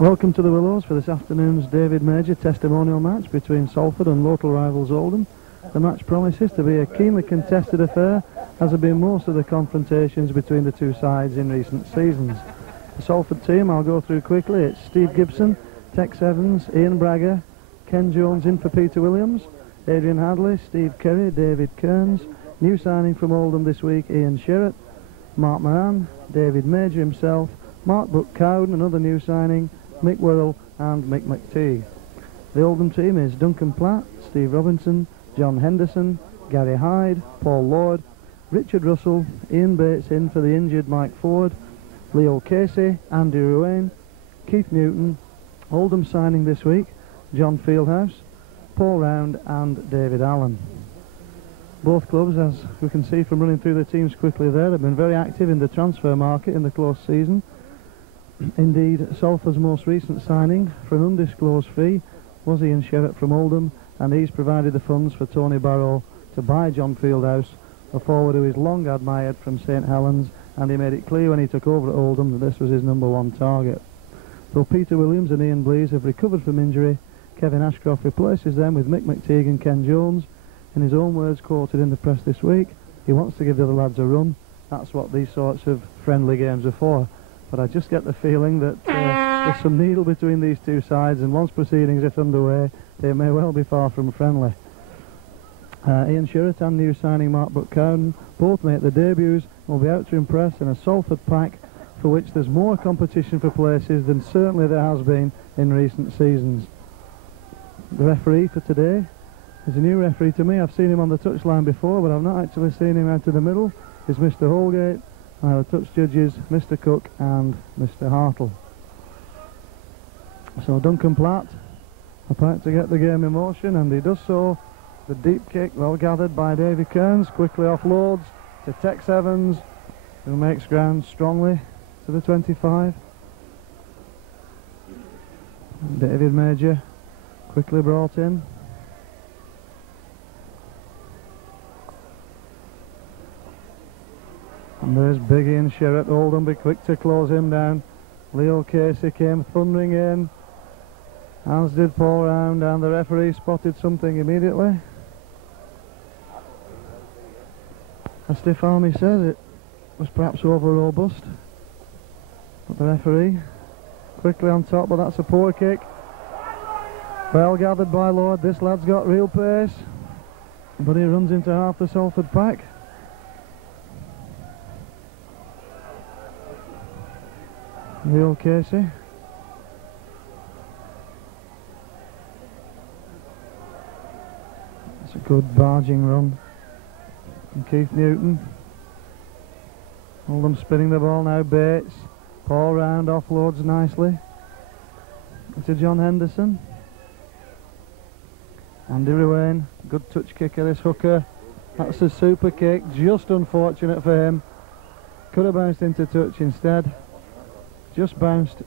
Welcome to the Willows for this afternoon's David Major testimonial match between Salford and local rivals Oldham. The match promises to be a keenly contested affair, as have been most of the confrontations between the two sides in recent seasons. The Salford team I'll go through quickly. It's Steve Gibson, Tex Evans, Ian Bragger, Ken Jones in for Peter Williams, Adrian Hadley, Steve Kerry, David Kearns, new signing from Oldham this week, Ian Sherratt, Mark Moran, David Major himself, Mark Buck-Cowden, another new signing, Mick Wirrell and Mick McTeague. The Oldham team is Duncan Platt, Steve Robinson, John Henderson, Gary Hyde, Paul Lord, Richard Russell, Ian Bates in for the injured Mike Ford, Leo Casey, Andy Ruane, Keith Newton, Oldham signing this week, John Fieldhouse, Paul Round and David Allen. Both clubs, as we can see from running through the teams quickly there, have been very active in the transfer market in the close season. Indeed, Salford's most recent signing for an undisclosed fee was Ian Sherratt from Oldham, and he's provided the funds for Tony Barrow to buy John Fieldhouse, a forward who is long admired from St Helens, and he made it clear when he took over at Oldham that this was his #1 target. Though Peter Williams and Ian Blease have recovered from injury, Kevin Ashcroft replaces them with Mick McTeague and Ken Jones. In his own words, quoted in the press this week, he wants to give the other lads a run. That's what these sorts of friendly games are for. But I just get the feeling that there's some needle between these two sides, and once proceedings get underway, they may well be far from friendly. Ian Sherratt and new signing Mark Buck-Cowden both make their debuts and will be out to impress in a Salford pack for which there's more competition for places than certainly there has been in recent seasons. The referee for today is a new referee to me. I've seen him on the touchline before, but I've not actually seen him out to the middle. It's Mr Holgate. The touch judges, Mr Cook and Mr Hartle. So Duncan Platt about to get the game in motion, and he does so. The deep kick, well gathered by Davy Kearns, quickly offloads to Tex Evans, who makes ground strongly to the 25. David Major quickly brought in. And there's big Ian Sherratt. Oldham be quick to close him down. Leo Casey came thundering in, as did Paul Round, and the referee spotted something immediately. As Stiff Army says, it was perhaps over robust, but the referee quickly on top, but that's a poor kick. Well gathered by Lord. This lad's got real pace, but he runs into half the Salford pack. Leo Casey. It's a good barging run. And Keith Newton. Oldham spinning the ball now. Bates. Paul Round offloads nicely to John Henderson. Andy Ruane. Good touch kick of this hooker. That's a super kick. Just unfortunate for him. Could have bounced into touch instead. Just bounced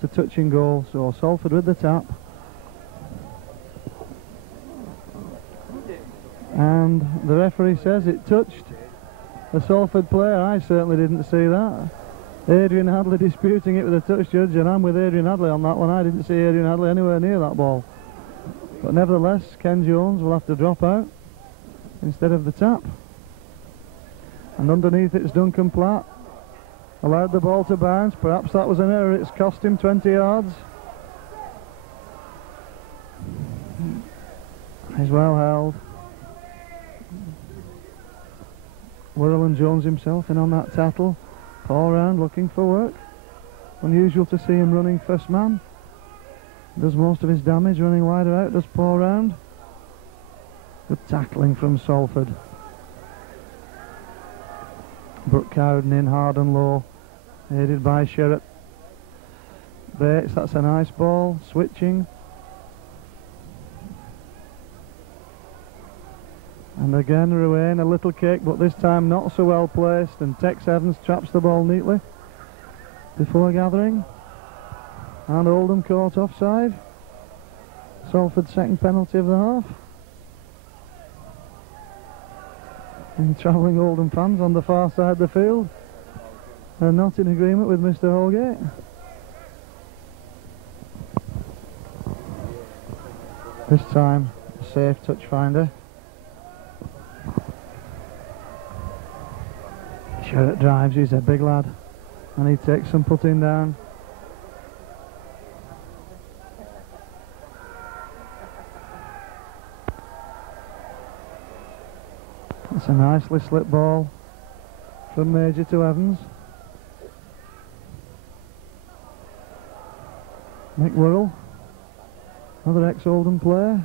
to touching goal, so Salford with the tap. And the referee says it touched the Salford player. I certainly didn't see that. Adrian Hadley disputing it with the touch judge, and I'm with Adrian Hadley on that one. I didn't see Adrian Hadley anywhere near that ball. But nevertheless, Ken Jones will have to drop out instead of the tap. And underneath it's Duncan Platt. Allowed the ball to bounce. Perhaps that was an error. It's cost him 20 yards. He's well held. Wirrell and Jones himself in on that tackle. Paul Round looking for work. Unusual to see him running first man. Does most of his damage running wider out, does Paul Round. Good tackling from Salford. Buck-Cowden in hard and low, aided by Sherratt. Bates, that's a nice ball, switching. And again Ruane, a little kick, but this time not so well placed, and Tex Evans traps the ball neatly before gathering. And Oldham caught offside. Salford's second penalty of the half. And travelling Oldham fans on the far side of the field are not in agreement with Mr Holgate. This time a safe touch finder. Shirt drives, he's a big lad and he takes some putting down. It's a nicely slipped ball from Major to Evans. Mick Worrell, another ex-Oldham player.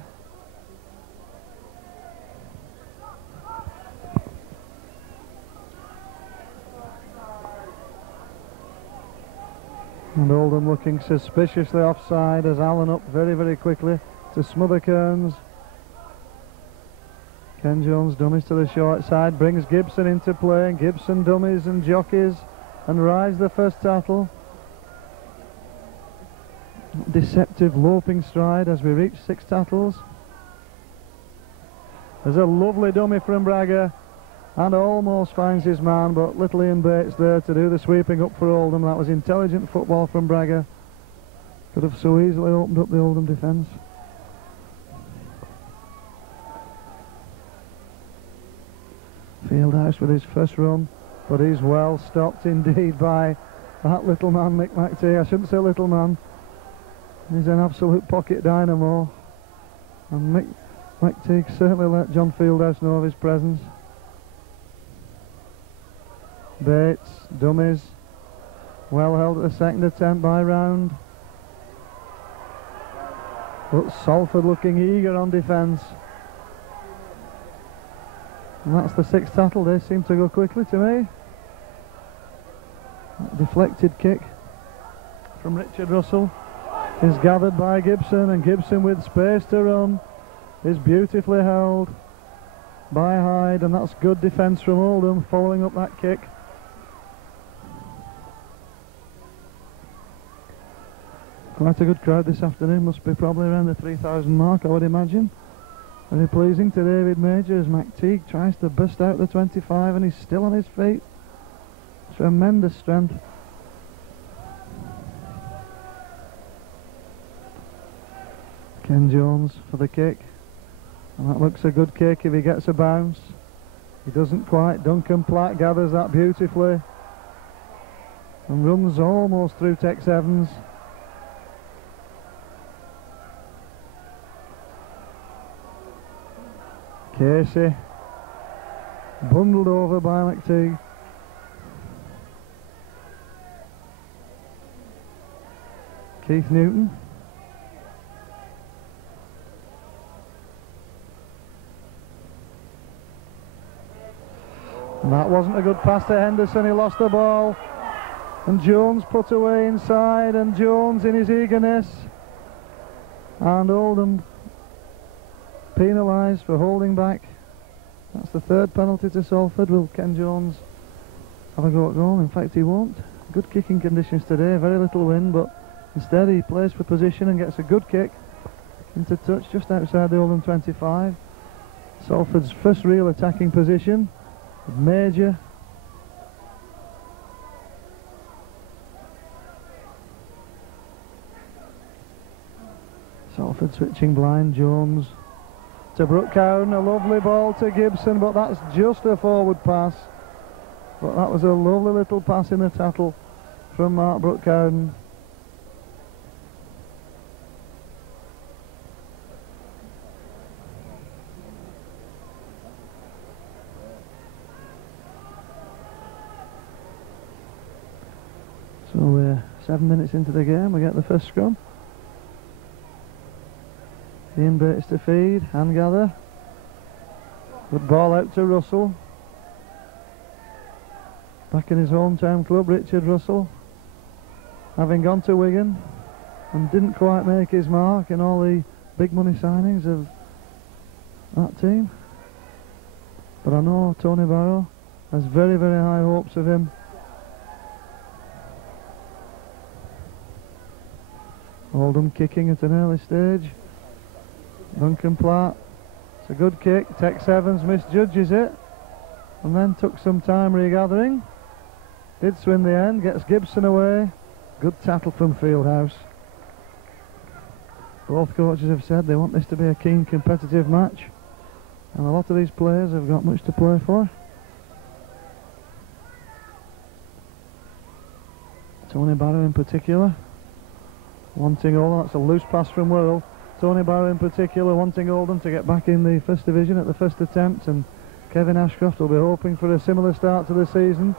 And Oldham looking suspiciously offside as Allen up very, very quickly to smother Kearns. Ken Jones dummies to the short side, brings Gibson into play. Gibson dummies and jockeys and rides the first tackle. Deceptive loping stride as we reach 6 tackles. There's a lovely dummy from Braga and almost finds his man, but little Ian Bates there to do the sweeping up for Oldham. That was intelligent football from Braga. Could have so easily opened up the Oldham defence. Fieldhouse with his first run, but he's well stopped indeed by that little man, Mick McTeague. I shouldn't say little man. He's an absolute pocket dynamo. And Mick McTeague certainly let John Fieldhouse know of his presence. Bates, dummies. Well held at the second attempt by Round. But Salford looking eager on defence. And that's the 6th tackle. They seem to go quickly to me. That deflected kick from Richard Russell is gathered by Gibson, and Gibson with space to run is beautifully held by Hyde, and that's good defence from Oldham following up that kick. Quite a good crowd this afternoon, must be probably around the 3,000 mark, I would imagine. Very pleasing to David Major as McTeague tries to burst out the 25 and he's still on his feet. Tremendous strength. Ken Jones for the kick, and that looks a good kick if he gets a bounce. He doesn't quite. Duncan Platt gathers that beautifully and runs almost through Tex Evans. Casey bundled over by McTeague. Keith Newton. And that wasn't a good pass to Henderson. He lost the ball and Jones put away inside, and Jones in his eagerness, and Oldham penalised for holding back. That's the 3rd penalty to Salford. Will Ken Jones have a go at goal? In fact, he won't. Good kicking conditions today, very little wind, but instead he plays for position and gets a good kick into touch just outside the Oldham 25. Salford's first real attacking position. Major. Salford switching blind. Jones to Brookcowden, a lovely ball to Gibson, but that's just a forward pass. But that was a lovely little pass in the tackle from Mark Brookcowden. So we're 7 minutes into the game, we get the first scrum. Ian Bates to feed, hand gather. Good ball out to Russell. Back in his hometown club, Richard Russell, having gone to Wigan and didn't quite make his mark in all the big money signings of that team. But I know Tony Barrow has very, very high hopes of him. Oldham kicking at an early stage. Duncan Platt, it's a good kick. Tex Evans misjudges it and then took some time regathering. Did swim the end, gets Gibson away. Good tackle from Fieldhouse. Both coaches have said they want this to be a keen competitive match, and a lot of these players have got much to play for. Tony Barrow in particular wanting all, that's a loose pass from Wirral. Tony Barrow in particular wanting Oldham to get back in the first division at the first attempt, and Kevin Ashcroft will be hoping for a similar start to the season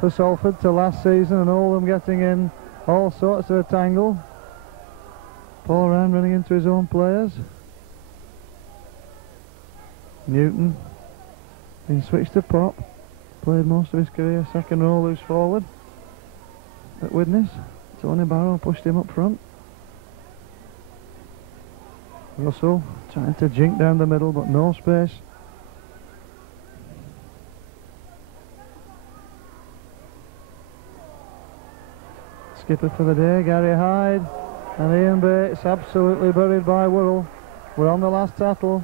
for Salford to last season, and Oldham getting in all sorts of a tangle. Paul Ryan running into his own players. Newton being switched to Pop, played most of his career second row loose forward at Widnes. Tony Barrow pushed him up front. Russell trying to jink down the middle, but no space. Skipper for the day, Gary Hyde, and Ian Bates absolutely buried by Wirral. We're on the last tattle.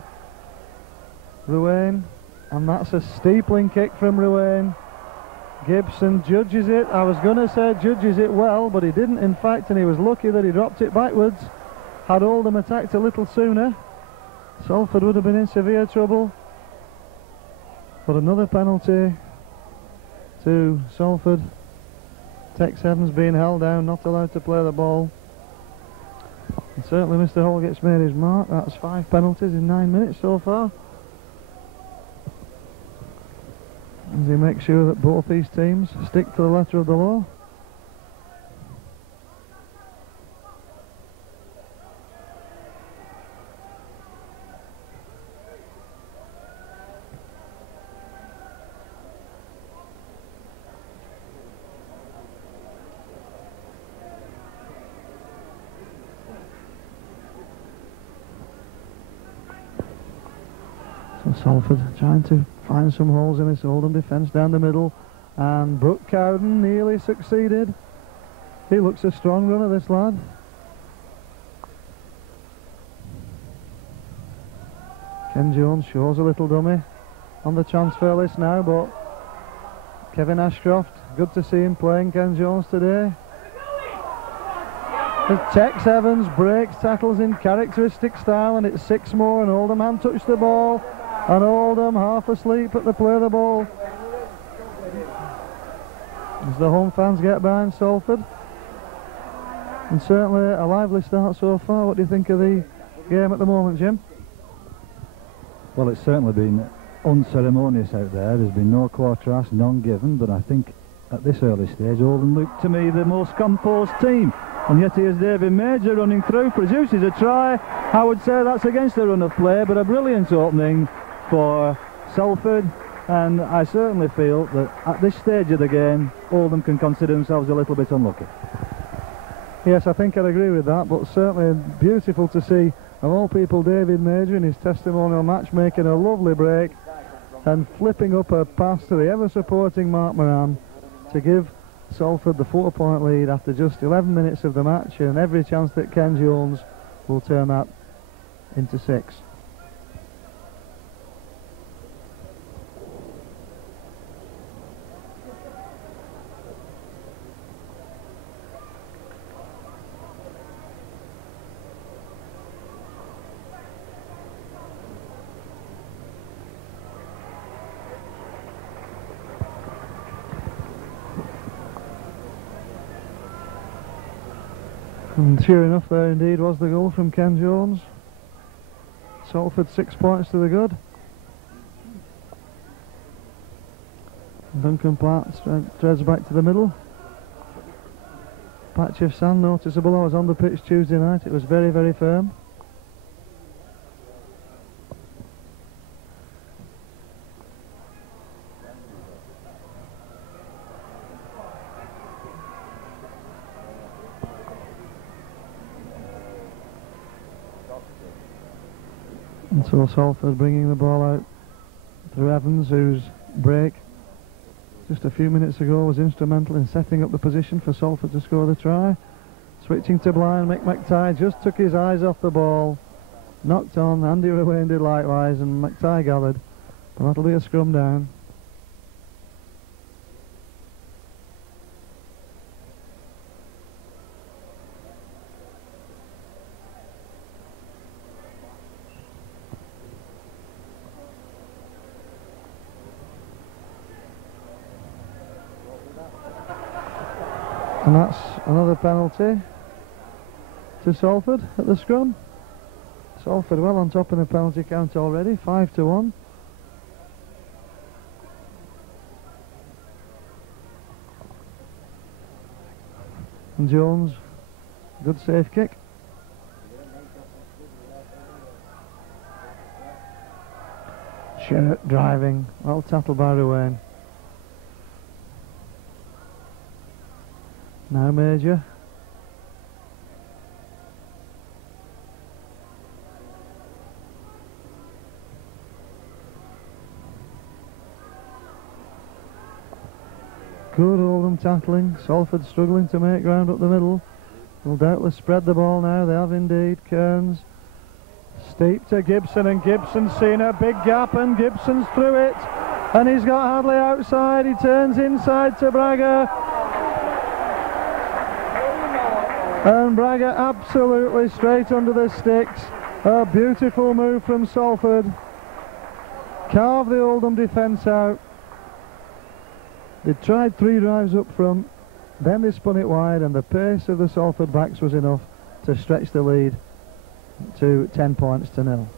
Ruane, and that's a steepling kick from Ruane. Gibson judges it. I was going to say judges it well, but he didn't in fact, and he was lucky that he dropped it backwards. Had Oldham attacked a little sooner, Salford would have been in severe trouble. But another penalty to Salford. Tex Evans being held down, not allowed to play the ball. And certainly Mr. Holgate's made his mark. That's 5 penalties in 9 minutes so far. As he makes sure that both these teams stick to the letter of the law. So Salford trying to find some holes in this Oldham defence down the middle, and Brooke Cowden nearly succeeded. He looks a strong runner, this lad. Ken Jones shows a little dummy on the transfer list now, but Kevin Ashcroft, good to see him playing Ken Jones today. Tex Evans breaks tackles in characteristic style, and it's 6 more, and Oldham hand touched the ball, and Oldham half asleep at the play of the ball. As the home fans get behind Salford. And certainly a lively start so far. What do you think of the game at the moment, Jim? Well, it's certainly been unceremonious out there. There's been no quarter-ass, none given, but I think at this early stage Oldham looked to me the most composed team. And yet here's David Major running through, produces a try. I would say that's against the run of play, but a brilliant opening for Salford, and I certainly feel that at this stage of the game Oldham can consider themselves a little bit unlucky. Yes, I think I'd agree with that, but certainly beautiful to see, of all people, David Major in his testimonial match making a lovely break and flipping up a pass to the ever-supporting Mark Moran to give Salford the 4-point lead after just 11 minutes of the match, and every chance that Ken Jones will turn that into 6. And sure enough, there indeed was the goal from Ken Jones. Salford 6 points to the good. Duncan Platt threads back to the middle. Patch of sand noticeable. I was on the pitch Tuesday night. It was very, very firm. And so Salford bringing the ball out through Evans, whose break just a few minutes ago was instrumental in setting up the position for Salford to score the try. Switching to blind, Mick McTighe just took his eyes off the ball, knocked on. Andy Ruane did likewise, and McTighe gathered, but that'll be a scrum down. And that's another penalty to Salford at the scrum. Salford well on top in the penalty count already, 5-1. And Jones, good safe kick. Shirt driving, well tackled by Ruane. Now Major. Good Oldham tackling. Salford struggling to make ground up the middle. Will doubtless spread the ball now. They have indeed. Kearns steep to Gibson, and Gibson's seen a big gap, and Gibson's through it, and he's got Hadley outside. He turns inside to Braga, and Braga absolutely straight under the sticks. A beautiful move from Salford. Carve the Oldham defence out. They tried 3 drives up front, then they spun it wide, and the pace of the Salford backs was enough to stretch the lead to 10 points to 0.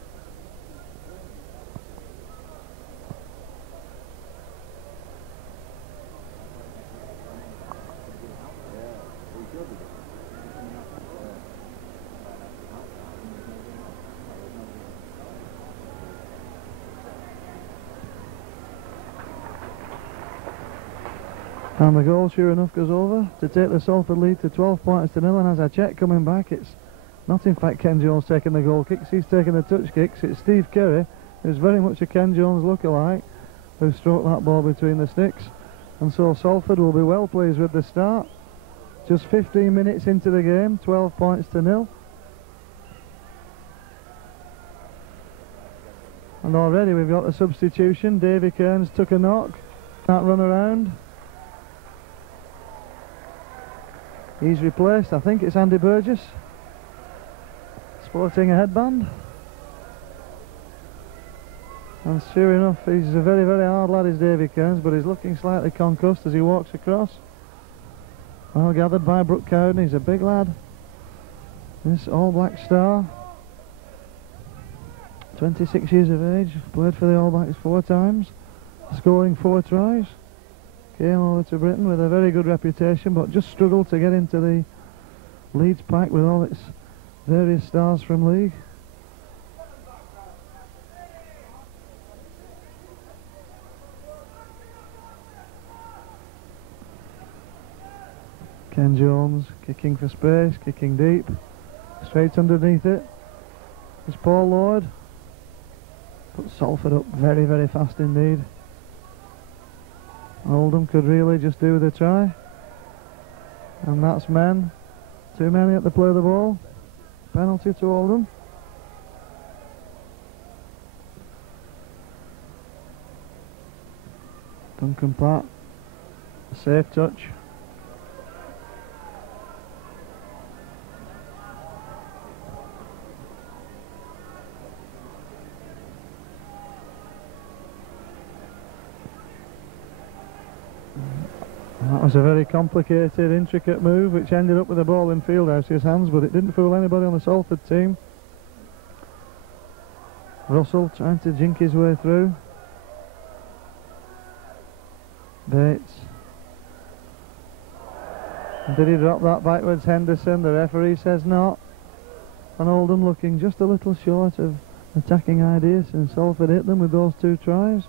And the goal sure enough goes over to take the Salford lead to 12 points to 0, and as I check coming back, it's not in fact Ken Jones taking the goal kicks, he's taking the touch kicks. It's Steve Kerry, who's very much a Ken Jones lookalike, who stroked that ball between the sticks. And so Salford will be well pleased with the start. Just 15 minutes into the game, 12 points to 0. And already we've got a substitution. Davy Kearns took a knock, can't run around. He's replaced, I think it's Andy Burgess, sporting a headband. And sure enough, he's a very, very hard lad, is Davy Kearns, but he's looking slightly concussed as he walks across. Well gathered by Brooke Cowden. He's a big lad, this All Black star. 26 years of age, played for the All Blacks 4 times, scoring 4 tries. Came over to Britain with a very good reputation, but just struggled to get into the Leeds pack with all its various stars from league. Ken Jones kicking for space, kicking deep, straight underneath it is Paul Lloyd. Put Salford up very, very fast indeed. Oldham could really just do the try, and that's men. Too many at the play of the ball. Penalty to Oldham. Duncan Platt, a safe touch. That was a very complicated, intricate move which ended up with the ball in Fieldhouse's hands, but it didn't fool anybody on the Salford team. Russell trying to jink his way through. Bates. Did he drop that backwards, Henderson? The referee says not. And Oldham looking just a little short of attacking ideas, and Salford hit them with those 2 tries.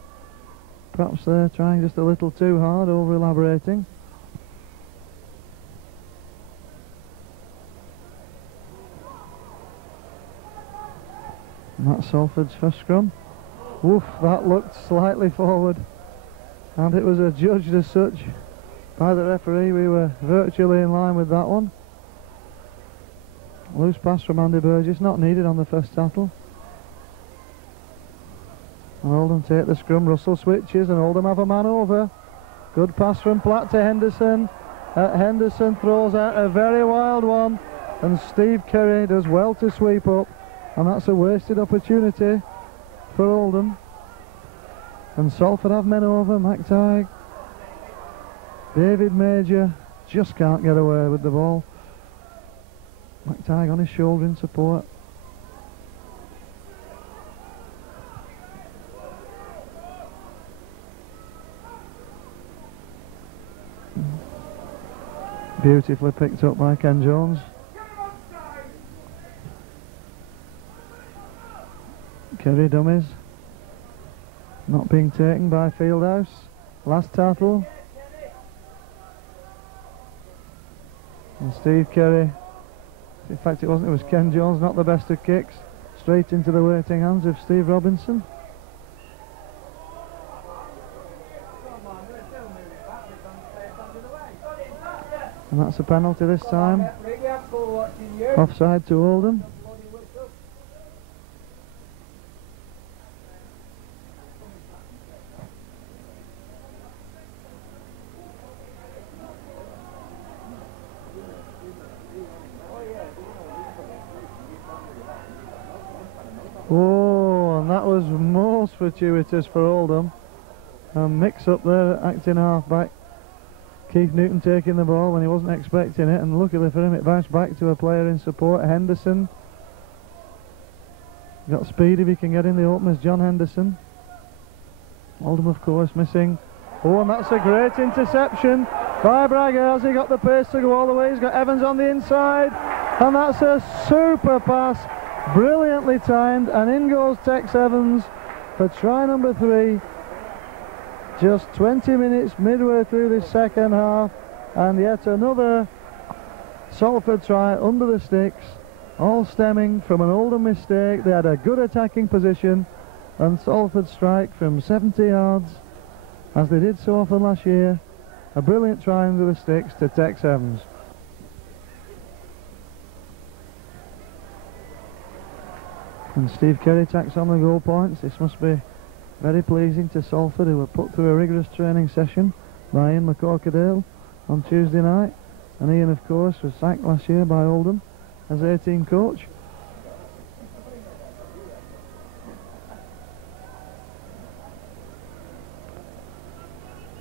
Perhaps they're trying just a little too hard, over-elaborating. And that's Salford's first scrum. Oof, that looked slightly forward, and it was adjudged as such by the referee. We were virtually in line with that one. Loose pass from Andy Burgess, not needed on the first tackle. And Oldham take the scrum. Russell switches and Oldham have a man over. Good pass from Platt to Henderson. Henderson throws out a very wild one, and Steve Kerry does well to sweep up, and that's a wasted opportunity for Oldham. And Salford have men over. McTighe, David Major just can't get away with the ball. McTighe on his shoulder in support. Beautifully picked up by Ken Jones. Kerry dummies. Not being taken by Fieldhouse. Last tackle. And Steve Kerry, in fact it was Ken Jones, not the best of kicks. Straight into the waiting hands of Steve Robinson. And that's a penalty this time. Offside to Oldham. Oh, and that was most fortuitous for Oldham. A mix up there, acting half-back. Keith Newton taking the ball when he wasn't expecting it, and luckily for him it bounced back to a player in support, Henderson. Got speed if he can get in the open as John Henderson. Oldham of course missing. Oh, and that's a great interception by Braga. Has he got the pace to go all the way? He's got Evans on the inside, and that's a super pass, brilliantly timed, and in goes Tex Evans for try number 3. Just 20 minutes midway through this second half, and yet another Salford try under the sticks, all stemming from an Oldham mistake. They had a good attacking position, and Salford strike from 70 yards, as they did so often last year. A brilliant try under the sticks to Tex Evans. And Steve Kerry tacks on the goal points. This must be very pleasing to Salford, who were put through a rigorous training session by Ian McCorkadale on Tuesday night. And Ian, of course, was sacked last year by Oldham as 18 coach.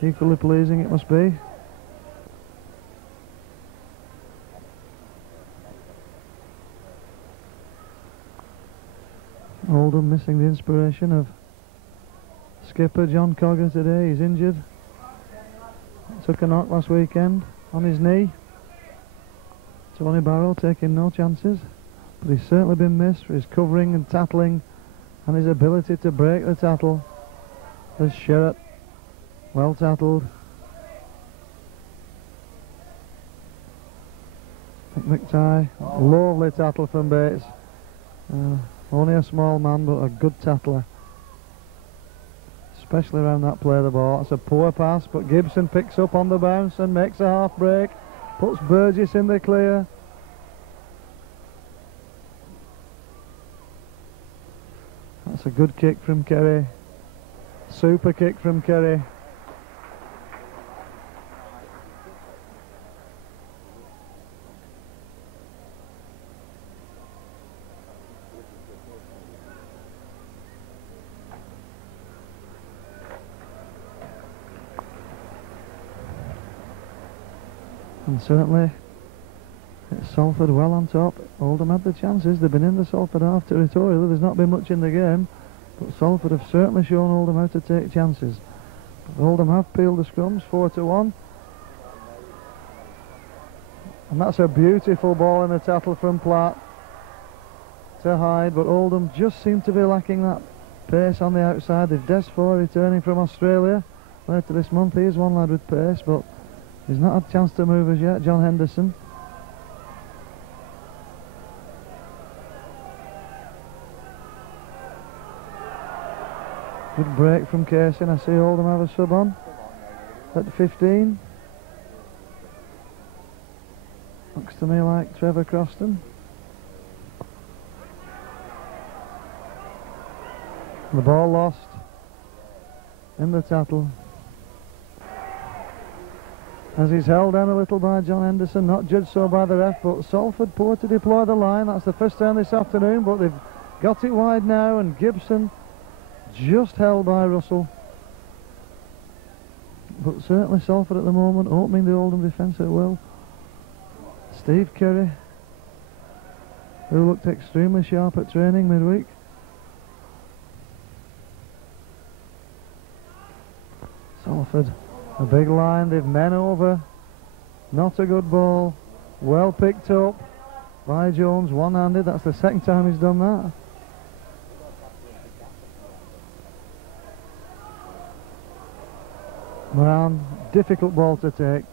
Equally pleasing it must be. Oldham missing the inspiration of skipper John Cogger today. He's injured. Took a knock last weekend on his knee. Tony Barrow taking no chances, but he's certainly been missed for his covering and tackling and his ability to break the tackle. There's Sherratt, well tattled. McTighe, lovely tattle from Bates. Only a small man, but a good tackler, especially around that play of the ball. It's a poor pass, but Gibson picks up on the bounce and makes a half break, puts Burgess in the clear. That's a good kick from Kerry, super kick from Kerry. And certainly it's Salford well on top. Oldham had the chances. They've been in the Salford half territorially. There's not been much in the game, but Salford have certainly shown Oldham how to take chances. But Oldham have peeled the scrums 4-1, and that's a beautiful ball in the tackle from Platt to Hyde, but Oldham just seem to be lacking that pace on the outside. They've Desfour returning from Australia later this month. He is one lad with pace, but he's not had a chance to move as yet. John Henderson. Good break from Casey. I see Oldham have a sub on at 15. Looks to me like Trevor Croston. The ball lost in the tackle, as he's held down a little by John Henderson, not judged so by the ref, but Salford poor to deploy the line. That's the first time this afternoon, but they've got it wide now, and Gibson just held by Russell. but certainly Salford at the moment opening the Oldham defence at will. Steve Curry, who looked extremely sharp at training midweek. Salford, a big line, they've men over. Not a good ball. Well picked up by Jones, one-handed. That's the second time he's done that. Moran, difficult ball to take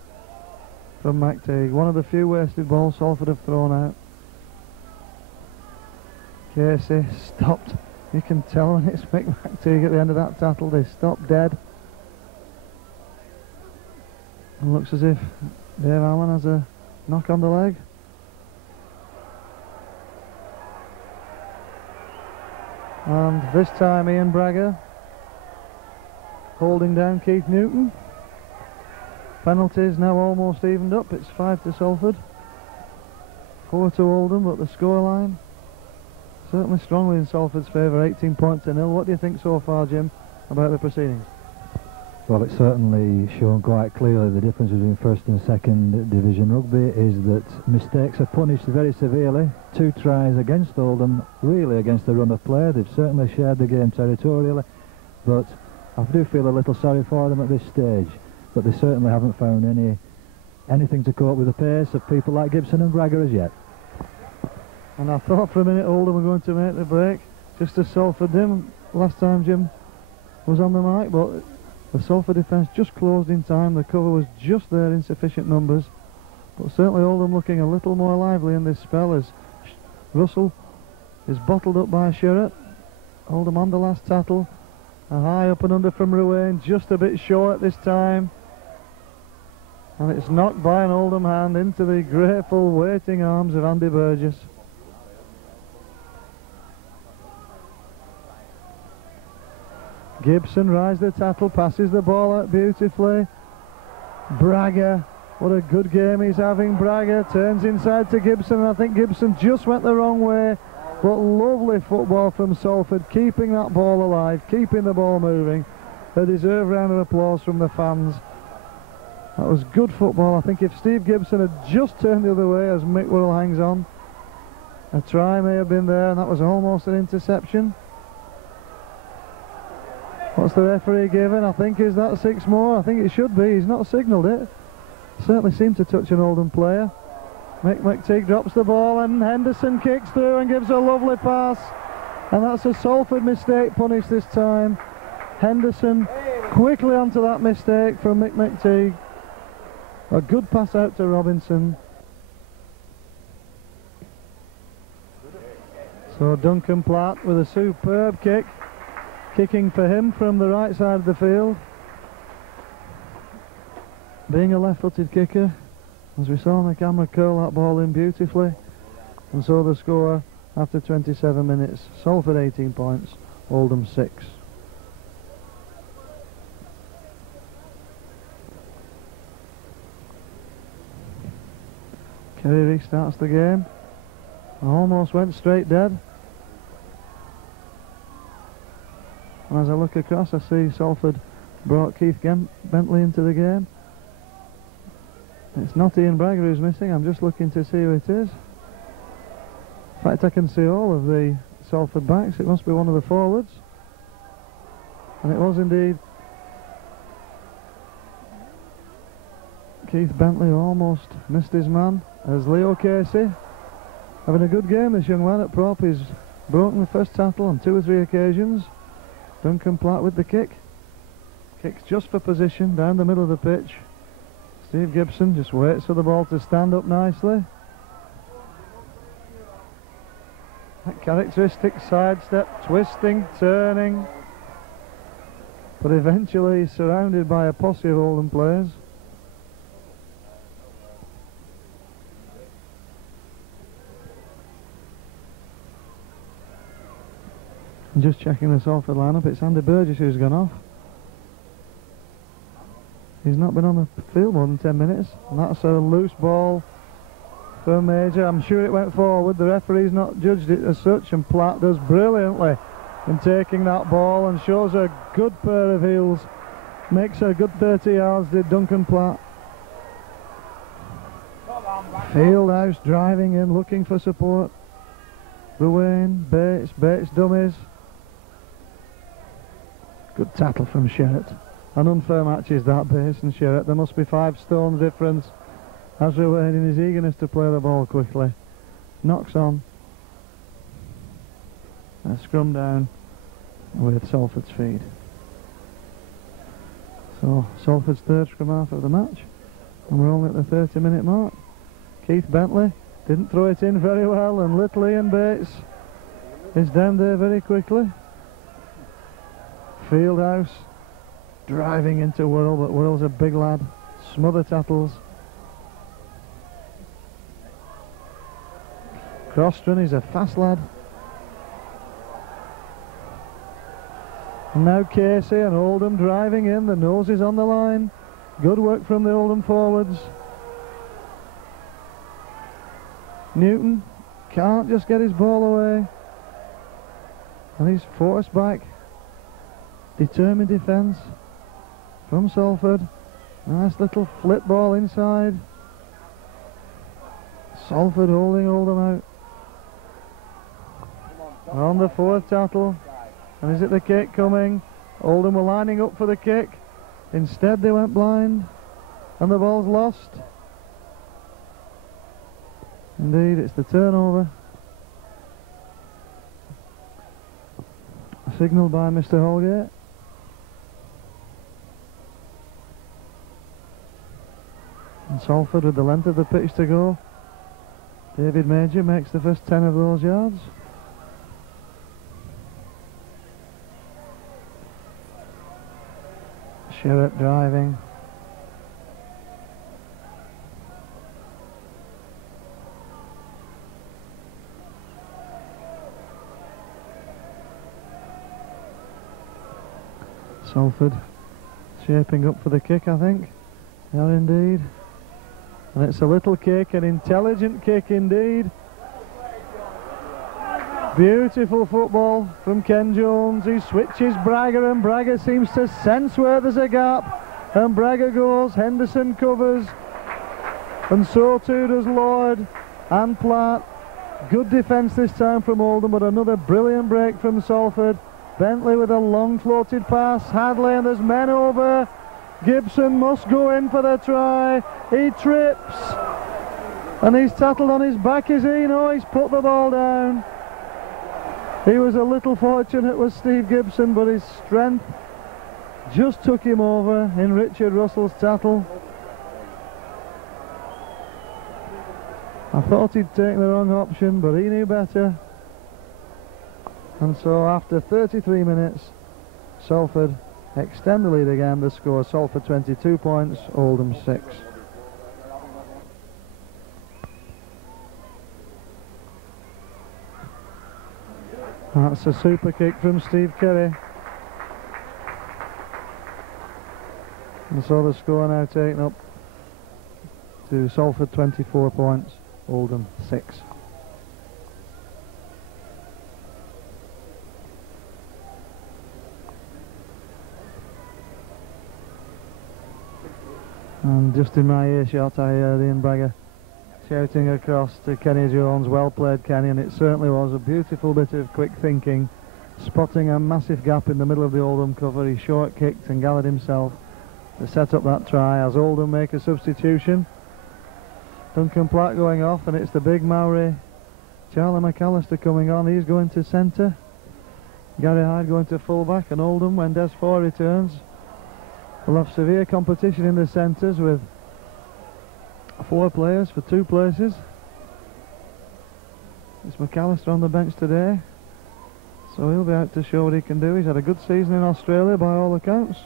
from McTeague. One of the few wasted balls Salford have thrown out. Casey stopped. You can tell when it's Mick McTeague at the end of that tackle. They stop dead. And looks as if Dave Allen has a knock on the leg. And this time Ian Bragger holding down Keith Newton. Penalties now almost evened up. It's 5 to Salford, 4 to Oldham, but the scoreline certainly strongly in Salford's favour, 18 points to 0. What do you think so far, Jim, about the proceedings? Well, it's certainly shown quite clearly the difference between first and second division rugby is that mistakes are punished very severely. 2 tries against Oldham, really against the run of play. They've certainly shared the game territorially, but I do feel a little sorry for them at this stage. But they certainly haven't found anything to cope with the pace of people like Gibson and Bragger as yet. And I thought for a minute Oldham were going to make the break, just as Salford did last time Jim was on the mic, but the Salford defence just closed in time. The cover was just there in sufficient numbers, but certainly Oldham looking a little more lively in this spell as Russell is bottled up by Sherratt. Oldham on the last tackle, a high up and under from Ruane, just a bit short this time, and it's knocked by an Oldham hand into the grateful waiting arms of Andy Burgess. Gibson rides the tackle, passes the ball out beautifully. Bragger, what a good game he's having. Bragger turns inside to Gibson, and I think Gibson just went the wrong way, but lovely football from Salford, keeping that ball alive, keeping the ball moving. A deserved round of applause from the fans. That was good football. I think if Steve Gibson had just turned the other way as Mick Worrell hangs on, a try may have been there, and that was almost an interception. What's the referee given? I think, is that 6 more? I think it should be. He's not signalled it. Certainly seemed to touch an Oldham player. Mick McTeague drops the ball and Henderson kicks through and gives a lovely pass. And that's a Salford mistake punished this time. Henderson quickly onto that mistake from Mick McTeague. A good pass out to Robinson. So Duncan Platt with a superb kick. Kicking for him from the right side of the field. Being a left-footed kicker, as we saw on the camera, curl that ball in beautifully. And so the score after 27 minutes, Salford 18 points, Oldham 6. Kerry restarts the game. Almost went straight dead. And as I look across, I see Salford brought Keith Bentley into the game. It's not Ian Bragger who's missing. I'm just looking to see who it is. In fact, I can see all of the Salford backs. It must be one of the forwards. And it was indeed Keith Bentley, who almost missed his man, as Leo Casey, having a good game, this young man at prop. He's broken the first tackle on 2 or 3 occasions. Duncan Platt with the kick. Kicks just for position down the middle of the pitch. Steve Gibson just waits for the ball to stand up nicely. That characteristic sidestep, twisting, turning. But eventually he's surrounded by a posse of Oldham players. And just checking the Salford lineup, it's Andy Burgess who's gone off. He's not been on the field more than 10 minutes, and that's a loose ball for Major. I'm sure it went forward. The referee's not judged it as such, and Platt does brilliantly in taking that ball and shows a good pair of heels makes a good 30 yards, did Duncan Platt. Fieldhouse driving in, looking for support. Ruane, Bates dummies. Good tackle from Sherratt. An unfair match is that, Bates and Sherratt. There must be 5 stones difference. As Ruane, in his eagerness to play the ball quickly, knocks on. A scrum down with Salford's feed. So Salford's third scrum half of the match, and we're only at the 30-minute mark. Keith Bentley didn't throw it in very well, and little Ian Bates is down there very quickly. Fieldhouse driving into Worrell, but Worrell's a big lad. Smother tackles. Crosstron is a fast lad. And now Casey and Oldham driving in, the nose is on the line. Good work from the Oldham forwards. Newton can't just get his ball away, and he's forced back. Determined defence from Salford. Nice little flip ball inside. Salford holding Oldham out. On the 4th tackle. And is it the kick coming? Oldham were lining up for the kick. Instead they went blind, and the ball's lost. Indeed, it's the turnover. Signalled by Mr. Holgate. And Salford with the length of the pitch to go. David Major makes the first 10 of those yards. Sherratt driving. Salford shaping up for the kick, I think. Yeah, indeed. And it's a little kick, an intelligent kick indeed. Beautiful football from Ken Jones. He switches Bragger, and Bragger seems to sense where there's a gap, and Bragger goes. Henderson covers, and so too does Lloyd and Platt. Good defence this time from Oldham, but another brilliant break from Salford. Bentley with a long floated pass. Hadley, and there's men over. Gibson must go in for the try. He trips, and he's tackled on his back, is he? No, he's put the ball down. He was a little fortunate, was Steve Gibson, but his strength just took him over in Richard Russell's tackle. I thought he'd taken the wrong option, but he knew better. And so after 33 minutes, Salford extend the lead again. The score: Salford 22 points, Oldham 6. That's a super kick from Steve Kerry. And so the score now taken up to Salford 24 points, Oldham 6. And just in my earshot, I heard Ian Bragger shouting across to Kenny Jones, "Well played, Kenny," and it certainly was a beautiful bit of quick thinking, spotting a massive gap in the middle of the Oldham cover. He short kicked and gathered himself to set up that try as Oldham make a substitution. Duncan Platt going off, and it's the big Maori Charlie McAllister coming on. He's going to centre. Gary Hyde going to full-back, and Oldham, when Des Four returns, will have severe competition in the centres with 4 players for 2 places. It's McAllister on the bench today, so he'll be out to show what he can do. He's had a good season in Australia by all accounts.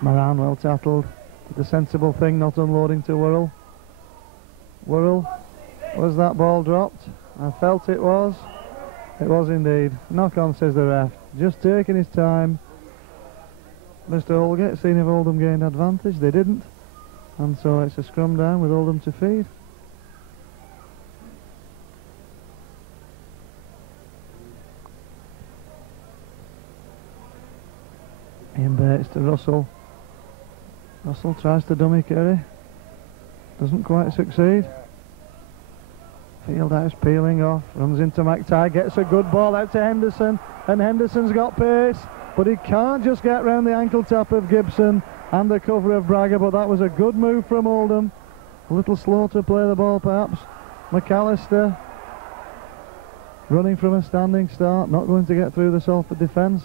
Moran well tackled, did the sensible thing, not unloading to Worrell. Worrell, was that ball dropped? I felt it was. It was indeed. Knock on, says the ref. Just taking his time. Mr. Holgate seeing if Oldham gained advantage. They didn't, and so it's a scrum down with Oldham to feed. It's to Russell. Russell tries to dummy Kerry. Doesn't quite succeed. Fieldhouse peeling off. Runs into McTighe. Gets a good ball out to Henderson. And Henderson's got pace. But he can't just get round the ankle tap of Gibson and the cover of Bragger. But that was a good move from Oldham. A little slow to play the ball perhaps. McAllister running from a standing start. Not going to get through the Salford defence.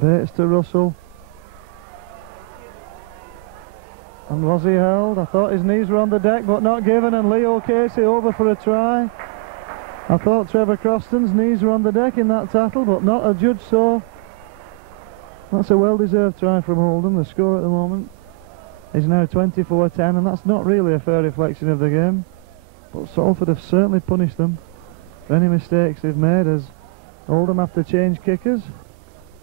Bates to Russell. And was he held? I thought his knees were on the deck but not given, and Leo Casey over for a try. I thought Trevor Croston's knees were on the deck in that tackle, but not adjudged so. That's a well-deserved try from Oldham. The score at the moment is now 24-10, and that's not really a fair reflection of the game. But Salford have certainly punished them for any mistakes they've made, as Oldham have to change kickers.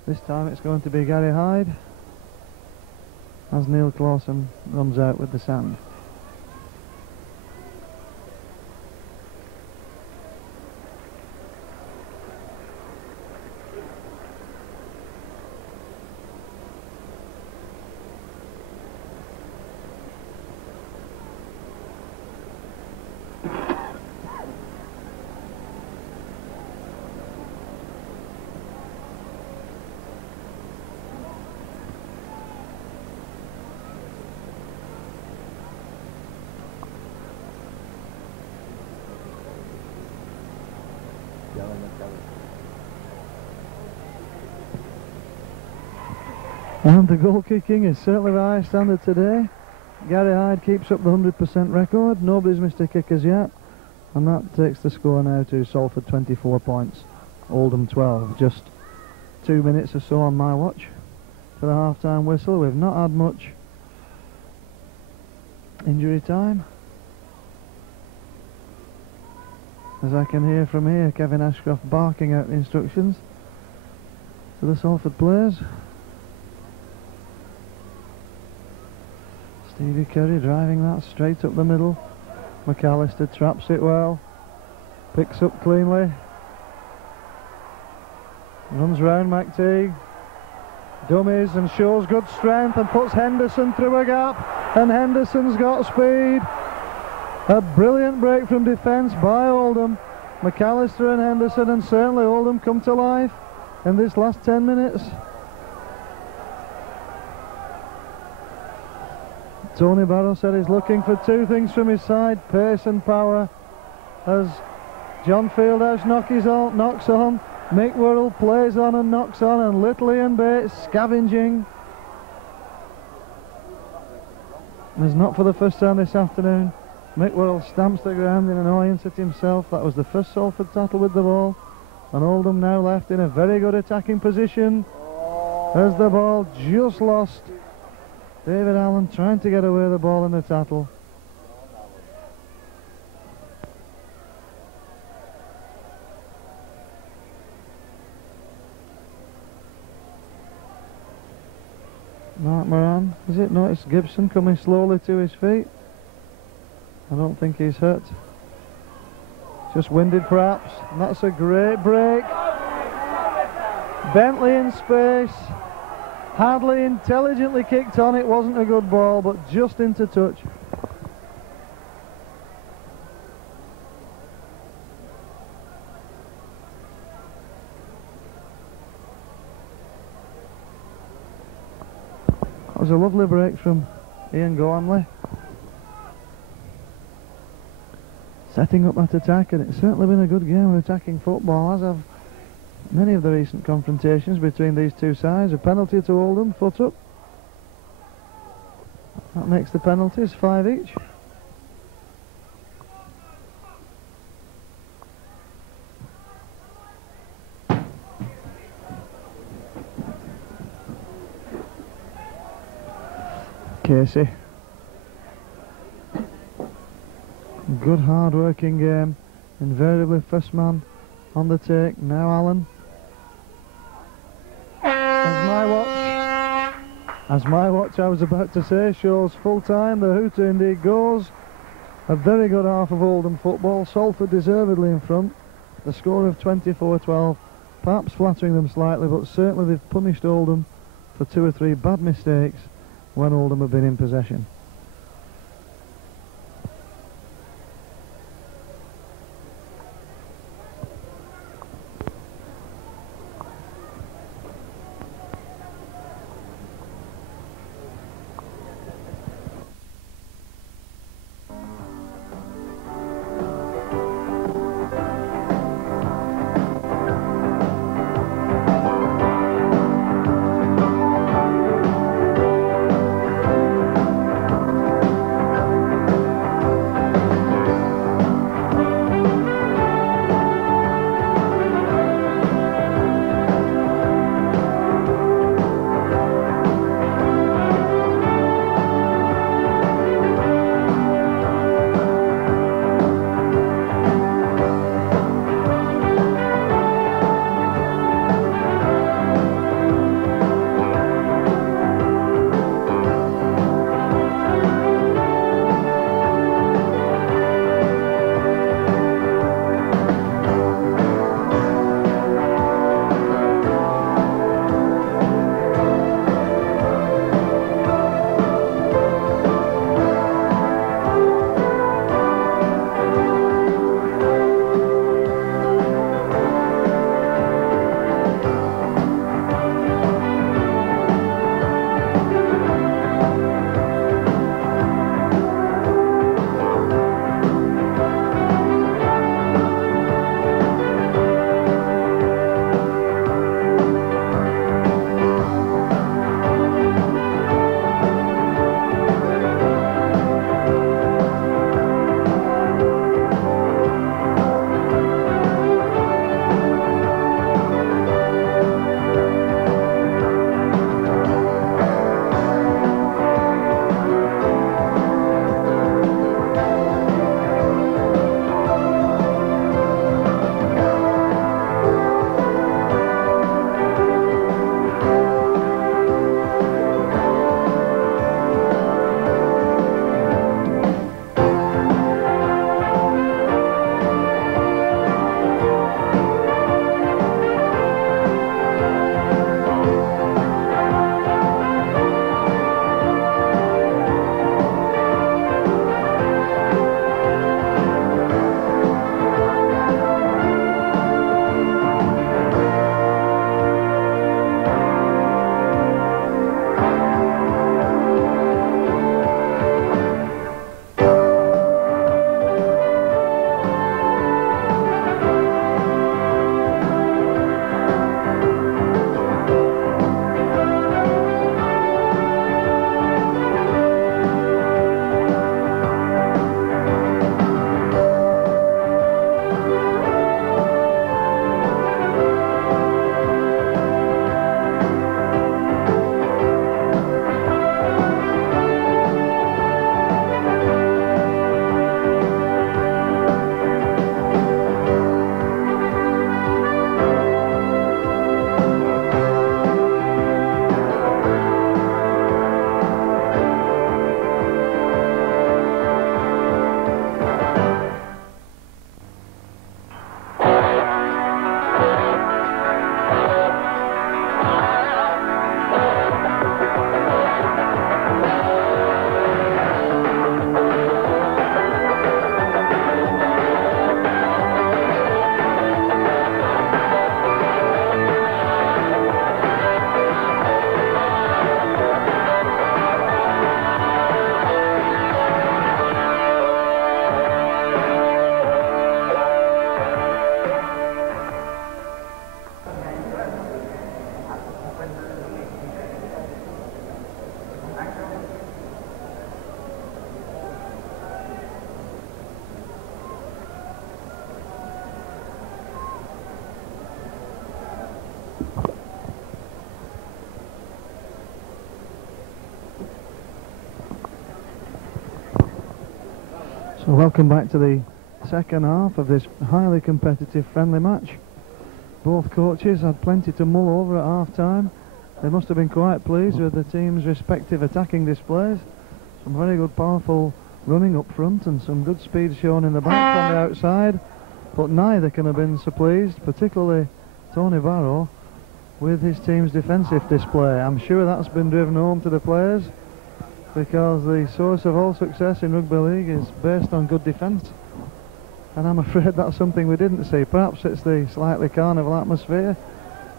This time it's going to be Gary Hyde, as Neil Clawson runs out with the sand. And the goal kicking is certainly the highest standard today. Gary Hyde keeps up the 100% record. Nobody's missed a kick as yet. And that takes the score now to Salford 24 points, Oldham 12. Just 2 minutes or so on my watch for the half-time whistle. We've not had much injury time. As I can hear from here, Kevin Ashcroft barking out instructions to the Salford players. Stevie Curry driving that straight up the middle. McAllister traps it well. Picks up cleanly. Runs round McTeague. Dummies and shows good strength and puts Henderson through a gap. And Henderson's got speed. A brilliant break from defence by Oldham. McAllister and Henderson, and certainly Oldham come to life in this last 10 minutes. Tony Barrow said he's looking for two things from his side, pace and power, as John Fieldhouse knocks on, Mick Worrell plays on and knocks on, and little Ian Bates scavenging. It's not for the first time this afternoon. Mick Worrell stamps the ground in annoyance at himself. That was the first Salford tackle with the ball, and Oldham now left in a very good attacking position as the ball just lost. David Allen trying to get away the ball in the tackle. Mark Moran, is it? No, it's Gibson coming slowly to his feet. I don't think he's hurt. Just winded perhaps, and that's a great break. Bentley in space. Hadley intelligently kicked on. It wasn't a good ball, but just into touch. That was a lovely break from Ian Gormley, setting up that attack, and it's certainly been a good game of attacking football, as have many of the recent confrontations between these two sides. A penalty to Oldham, foot up. That makes the penalties 5 each. Casey. Good hard working game. Invariably first man on the take. Now Allen. As my watch, I was about to say, shows full time. The hooter indeed goes. A very good half of Oldham football. Salford deservedly in front. The score of 24-12 perhaps flattering them slightly, but certainly they've punished Oldham for 2 or 3 bad mistakes when Oldham have been in possession. So welcome back to the second half of this highly competitive friendly match. Both coaches had plenty to mull over at half time. They must have been quite pleased with the team's respective attacking displays. Some very good powerful running up front and some good speed shown in the back from the outside, but neither can have been so pleased, particularly Tony Barrow with his team's defensive display. I'm sure that's been driven home to the players, because the source of all success in rugby league is based on good defence, and I'm afraid that's something we didn't see. Perhaps it's the slightly carnival atmosphere,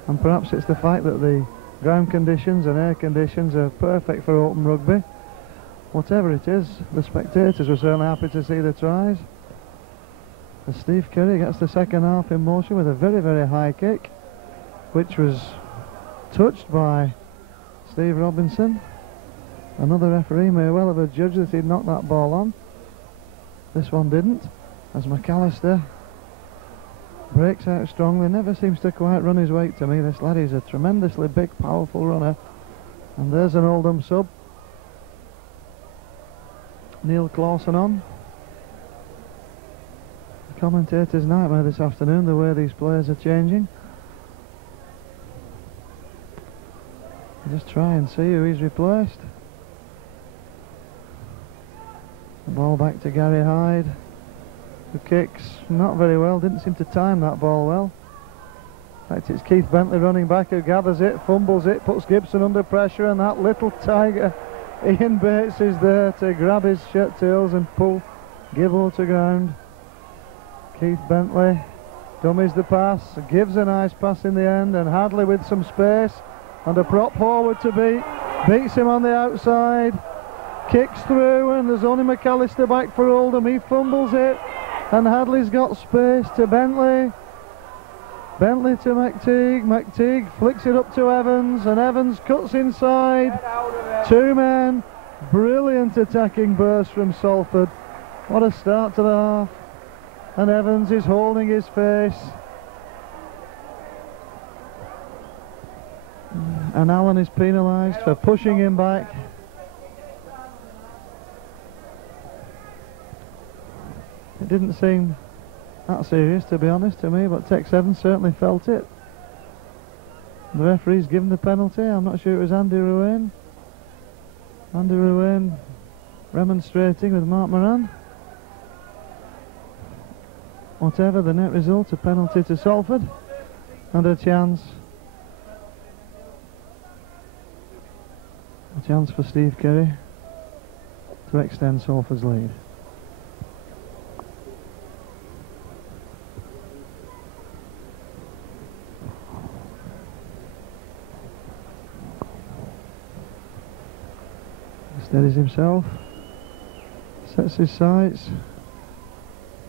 and perhaps it's the fact that the ground conditions and air conditions are perfect for open rugby. Whatever it is, the spectators were certainly happy to see the tries. As Steve Curry gets the second half in motion with a very, very high kick, which was touched by Steve Robinson. Another referee may well have adjudged that he'd knocked that ball on. This one didn't, as McAllister breaks out strongly. Never seems to quite run his weight to me. This lad is a tremendously big, powerful runner. And there's an Oldham sub. Neil Clawson on. The commentator's nightmare this afternoon, the way these players are changing. Just try and see who he's replaced. The ball back to Gary Hyde, who kicks not very well, didn't seem to time that ball well. In fact, it's Keith Bentley running back who gathers it, fumbles it, puts Gibson under pressure, and that little tiger Ian Bates is there to grab his shirt tails and pull Gibbo to ground. Keith Bentley dummies the pass, gives a nice pass in the end, and Hadley with some space and a prop forward to beat, beats him on the outside, kicks through, and there's only McAllister back for Oldham. He fumbles it, and Hadley's got space to Bentley. Bentley to McTeague. McTeague flicks it up to Evans, and Evans cuts inside. Two men. Brilliant attacking burst from Salford. What a start to the half. And Evans is holding his face. And Allen is penalised for pushing him back. It didn't seem that serious, to be honest, to me, but Tex Evans certainly felt it. The referee's given the penalty. I'm not sure it was Andy Ruane. Andy Ruane remonstrating with Mark Moran. Whatever the net result, a penalty to Salford and a chance for Steve Curry to extend Salford's lead. Steadies himself, sets his sights,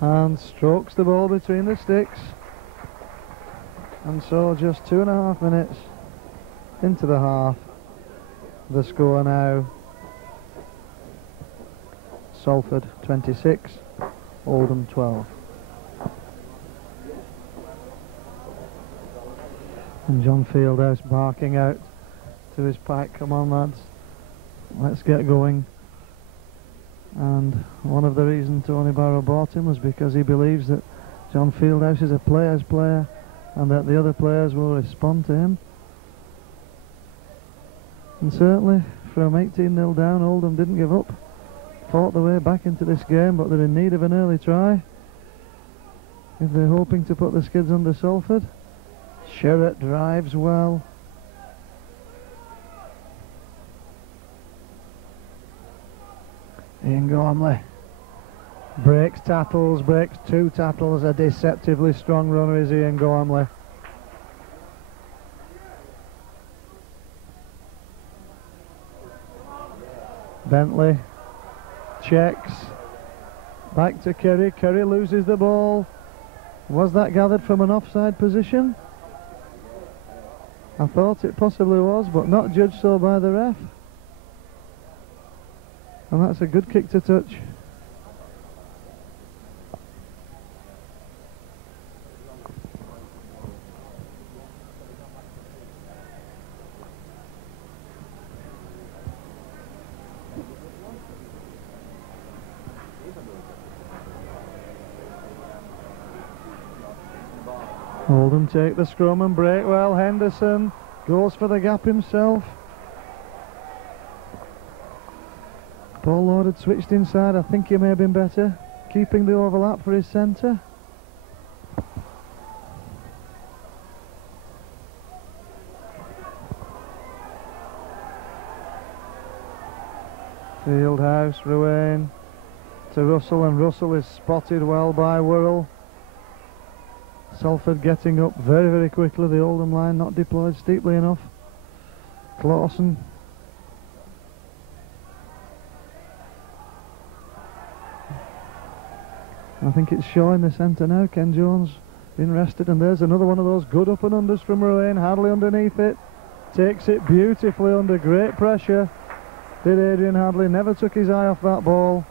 and strokes the ball between the sticks. And so just 2.5 minutes into the half, the score now Salford 26, Oldham 12. And John Fieldhouse barking out to his pack, come on lads, let's get going. And one of the reasons Tony Barrow bought him was because he believes that John Fieldhouse is a player's player and that the other players will respond to him. And certainly from 18-0 down, Oldham didn't give up, fought their way back into this game, but they're in need of an early try if they're hoping to put the skids under Salford. Sherratt drives well. Ian Gormley breaks tackles, breaks 2 tackles. A deceptively strong runner is Ian Gormley. Bentley checks, back to Kerry. Kerry loses the ball. Was that gathered from an offside position? I thought it possibly was, but not judged so by the ref. And that's a good kick to touch. Oldham take the scrum and break well. Henderson goes for the gap himself. Paul Lord had switched inside. I think he may have been better, keeping the overlap for his centre. Fieldhouse, Ruane to Russell, and Russell is spotted well by Wirral. Salford getting up very, very quickly. The Oldham line not deployed steeply enough. Clausen. I think it's Shaw in the centre now. Ken Jones been rested, and there's another one of those good up and unders from Ruane. Hadley underneath it, takes it beautifully under great pressure. Did Adrian Hadley, never took his eye off that ball.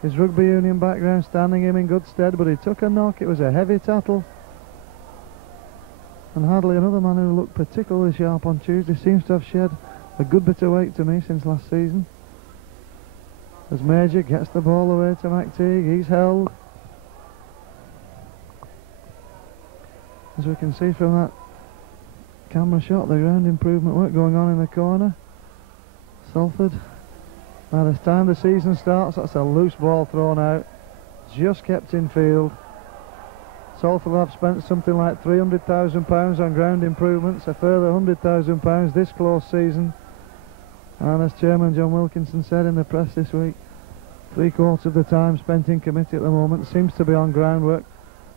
His rugby union background standing him in good stead, but he took a knock. It was a heavy tattle. And Hadley, another man who looked particularly sharp on Tuesday, seems to have shed a good bit of weight to me since last season. As Major gets the ball away to McTeague, he's held. As we can see from that camera shot, the ground improvement work going on in the corner. Salford, by the time the season starts, that's a loose ball thrown out, just kept in field. Salford have spent something like £300,000 on ground improvements, a further £100,000 this close season. And as Chairman John Wilkinson said in the press this week, 3/4 of the time spent in committee at the moment seems to be on groundwork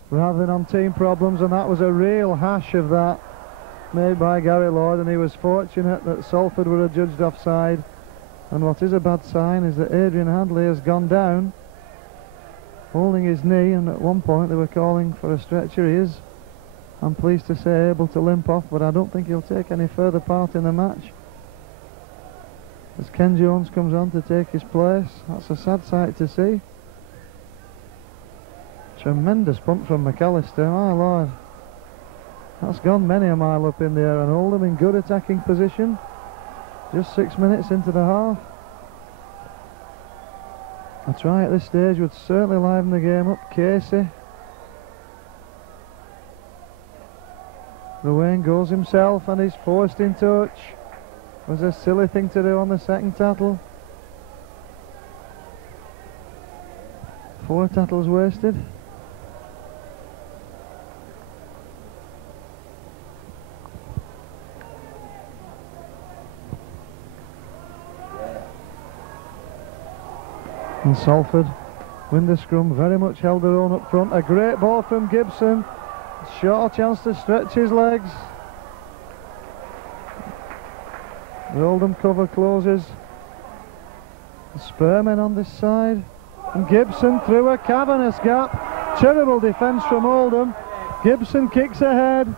rather than on team problems, and that was a real hash of that made by Gary Lloyd, and he was fortunate that Salford were adjudged offside. And what is a bad sign is that Adrian Hadley has gone down holding his knee, and at one point they were calling for a stretcher. He is, I'm pleased to say, able to limp off, but I don't think he'll take any further part in the match. As Ken Jones comes on to take his place, that's a sad sight to see. Tremendous punt from McAllister, my lord. That's gone many a mile up in the air, and Oldham in good attacking position. Just 6 minutes into the half. A try at this stage would certainly liven the game up. Casey. Ruane goes himself and he's forced in touch. Was a silly thing to do on the second tattle. 4 tattles wasted. And Salford win the scrum, very much held their own up front. A great ball from Gibson, short chance to stretch his legs. The Oldham cover closes. The Spurmen on this side, and Gibson through a cavernous gap. Terrible defence from Oldham. Gibson kicks ahead,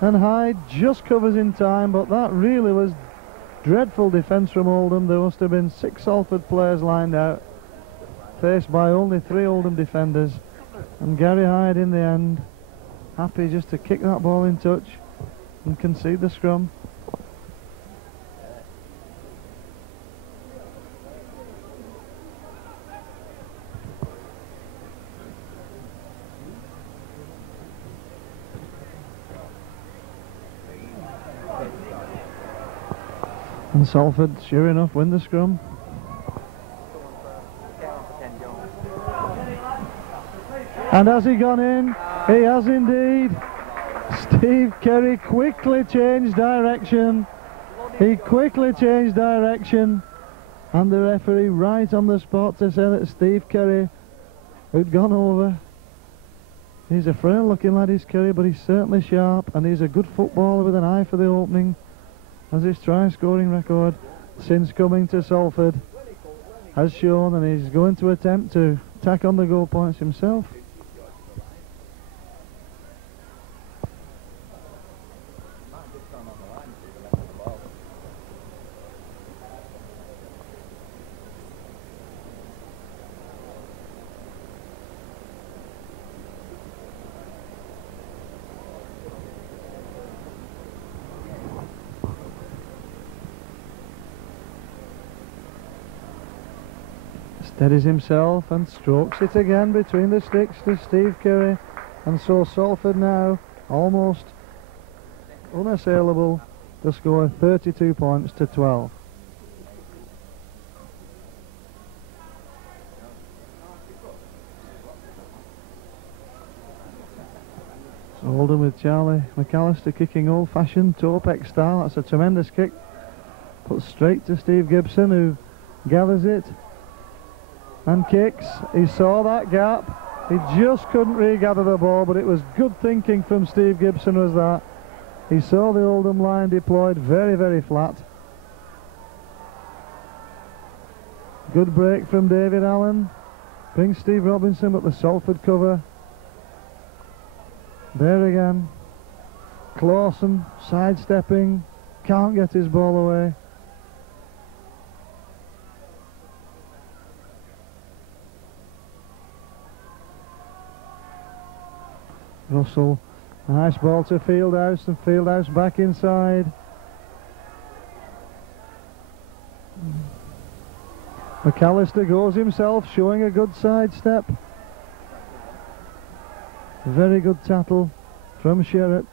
and Hyde just covers in time, but that really was dreadful defence from Oldham. There must have been 6 Salford players lined out, faced by only 3 Oldham defenders, and Gary Hyde in the end happy just to kick that ball in touch and concede the scrum. And Salford, sure enough, win the scrum. And has he gone in? He has indeed. Steve Kerry quickly changed direction. He quickly changed direction. And the referee right on the spot to say that Steve Kerry had gone over. He's a frail looking lad, is Kerry, but he's certainly sharp, and he's a good footballer with an eye for the opening, as his try-scoring record since coming to Salford has shown, and he's going to attempt to tack on the goal points himself. Steadies himself and strokes it again between the sticks to Steve Kerry, and so Salford now almost unassailable to score 32 points to 12. So Oldham with Charlie McAllister kicking old-fashioned Topex style. That's a tremendous kick, put straight to Steve Gibson, who gathers it and kicks. He saw that gap, he just couldn't regather the ball, but it was good thinking from Steve Gibson was that. He saw the Oldham line deployed very, very flat. Good break from David Allen, brings Steve Robinson, but the Salford cover. There again, Clawson sidestepping, can't get his ball away. Russell, nice ball to Fieldhouse, and Fieldhouse back inside. McAllister goes himself, showing a good sidestep. Very good tattle from Sherratt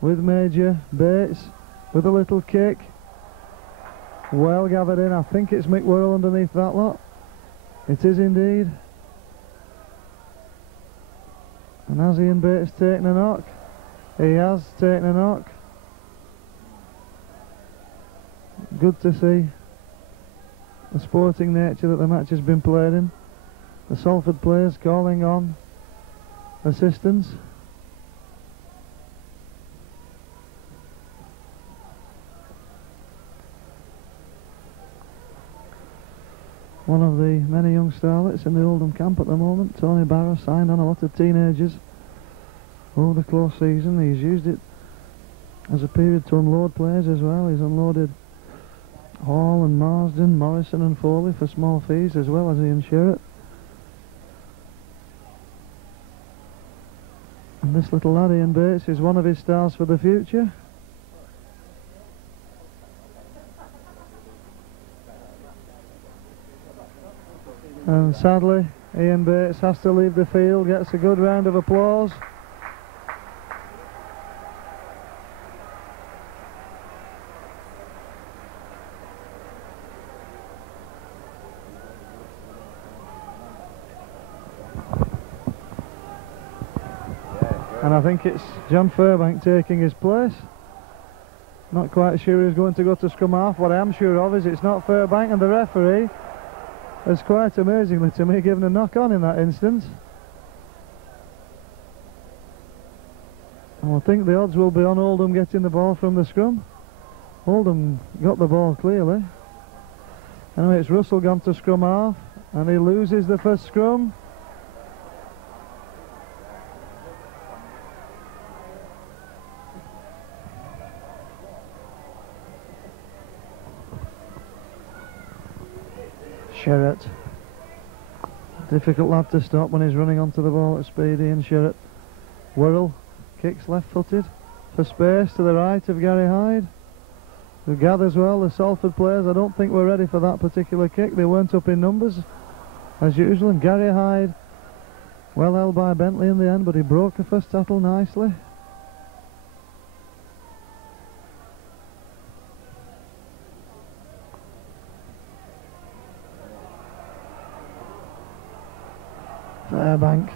with Major. Bates with a little kick. Well gathered in. I think it's Mick Worrell underneath that lot. It is indeed. And has Ian Bates taken a knock? He has taken a knock. Good to see the sporting nature that the match has been played in. The Salford players calling on assistance. One of the many young starlets in the Oldham camp at the moment, Tony Barrow, signed on a lot of teenagers over the close season. He's used it as a period to unload players as well. He's unloaded Hall and Marsden, Morrison and Foley for small fees, as well as Ian Sherratt. And this little lad, Ian Bates, is one of his stars for the future. And sadly, Ian Bates has to leave the field, gets a good round of applause. And I think it's John Fairbank taking his place. Not quite sure he's going to go to scrum half. What I am sure of is it's not Fairbank, and the referee has quite amazingly to me given a knock on in that instance. And I think the odds will be on Oldham getting the ball from the scrum. Oldham got the ball clearly. Anyway, it's Russell gone to scrum half, and he loses the first scrum. Sherratt, difficult lad to stop when he's running onto the ball at speed. Ian Sherratt. Worrell kicks left-footed for space to the right of Gary Hyde, who gathers well. The Salford players, I don't think, were ready for that particular kick. They weren't up in numbers as usual, and Gary Hyde well held by Bentley in the end, but he broke the first tattle nicely. Fairbank.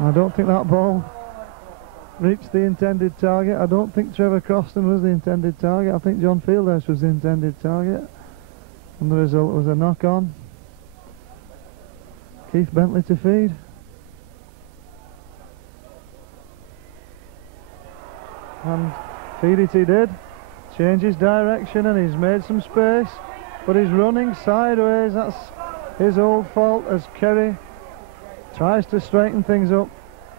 I don't think that ball reached the intended target. I don't think Trevor Croston was the intended target. I think John Fieldhouse was the intended target. And the result was a knock-on. Keith Bentley to feed. And feed it he did. Changes direction, and he's made some space, but he's running sideways. That's his old fault as Kerry tries to straighten things up.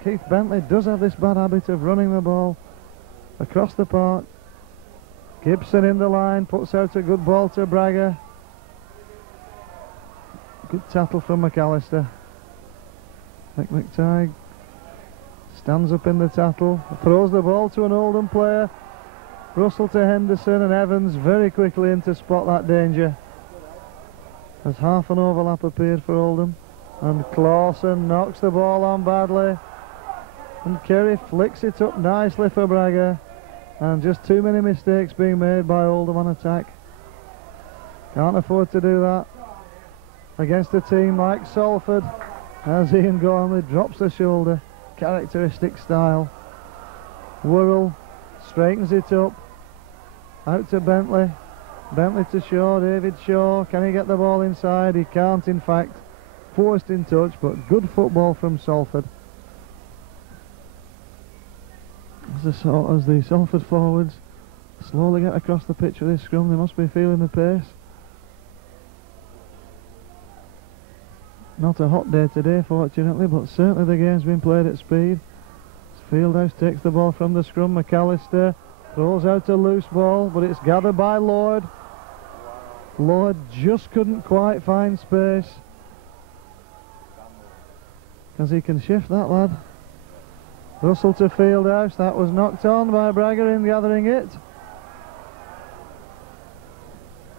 Keith Bentley does have this bad habit of running the ball across the park. Gibson in the line, puts out a good ball to Bragger. Good tattle from McAllister. Mick McTighe stands up in the tattle, throws the ball to an Oldham player. Russell to Henderson, and Evans very quickly in to spot that danger. As half an overlap appeared for Oldham, and Clawson knocks the ball on badly, and Kerry flicks it up nicely for Bragger, and just too many mistakes being made by Oldham on attack. Can't afford to do that against a team like Salford, as Ian Gormley drops the shoulder. characteristic style. Worrell straightens it up. Out to Bentley. Bentley to Shaw, David Shaw. Can he get the ball inside? He can't, in fact. Forced in touch, but good football from Salford. As the Salford forwards slowly get across the pitch with this scrum, they must be feeling the pace. Not a hot day today, fortunately, but certainly the game's been played at speed. Fieldhouse takes the ball from the scrum. McAllister throws out a loose ball, but it's gathered by Lord. Lord just couldn't quite find space, because he can shift, that lad. Russell to Fieldhouse. That was knocked on by Bragger in gathering it.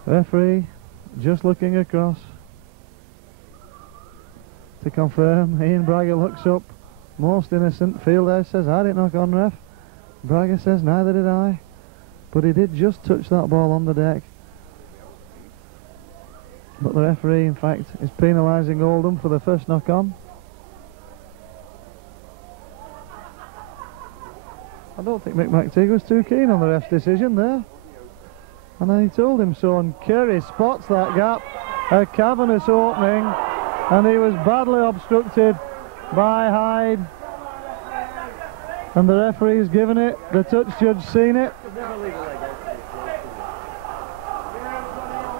Referee just looking across to confirm. Ian Bragger looks up, most innocent. Fieldhouse says, I didn't knock on, ref. Bragger says, neither did I. But he did just touch that ball on the deck. But the referee, in fact, is penalising Oldham for the first knock on. I don't think Mick McTeague was too keen on the ref's decision there. And then he told him so, and Kerry spots that gap, a cavernous opening, and he was badly obstructed by Hyde. And the referee's given it, the touch judge seen it.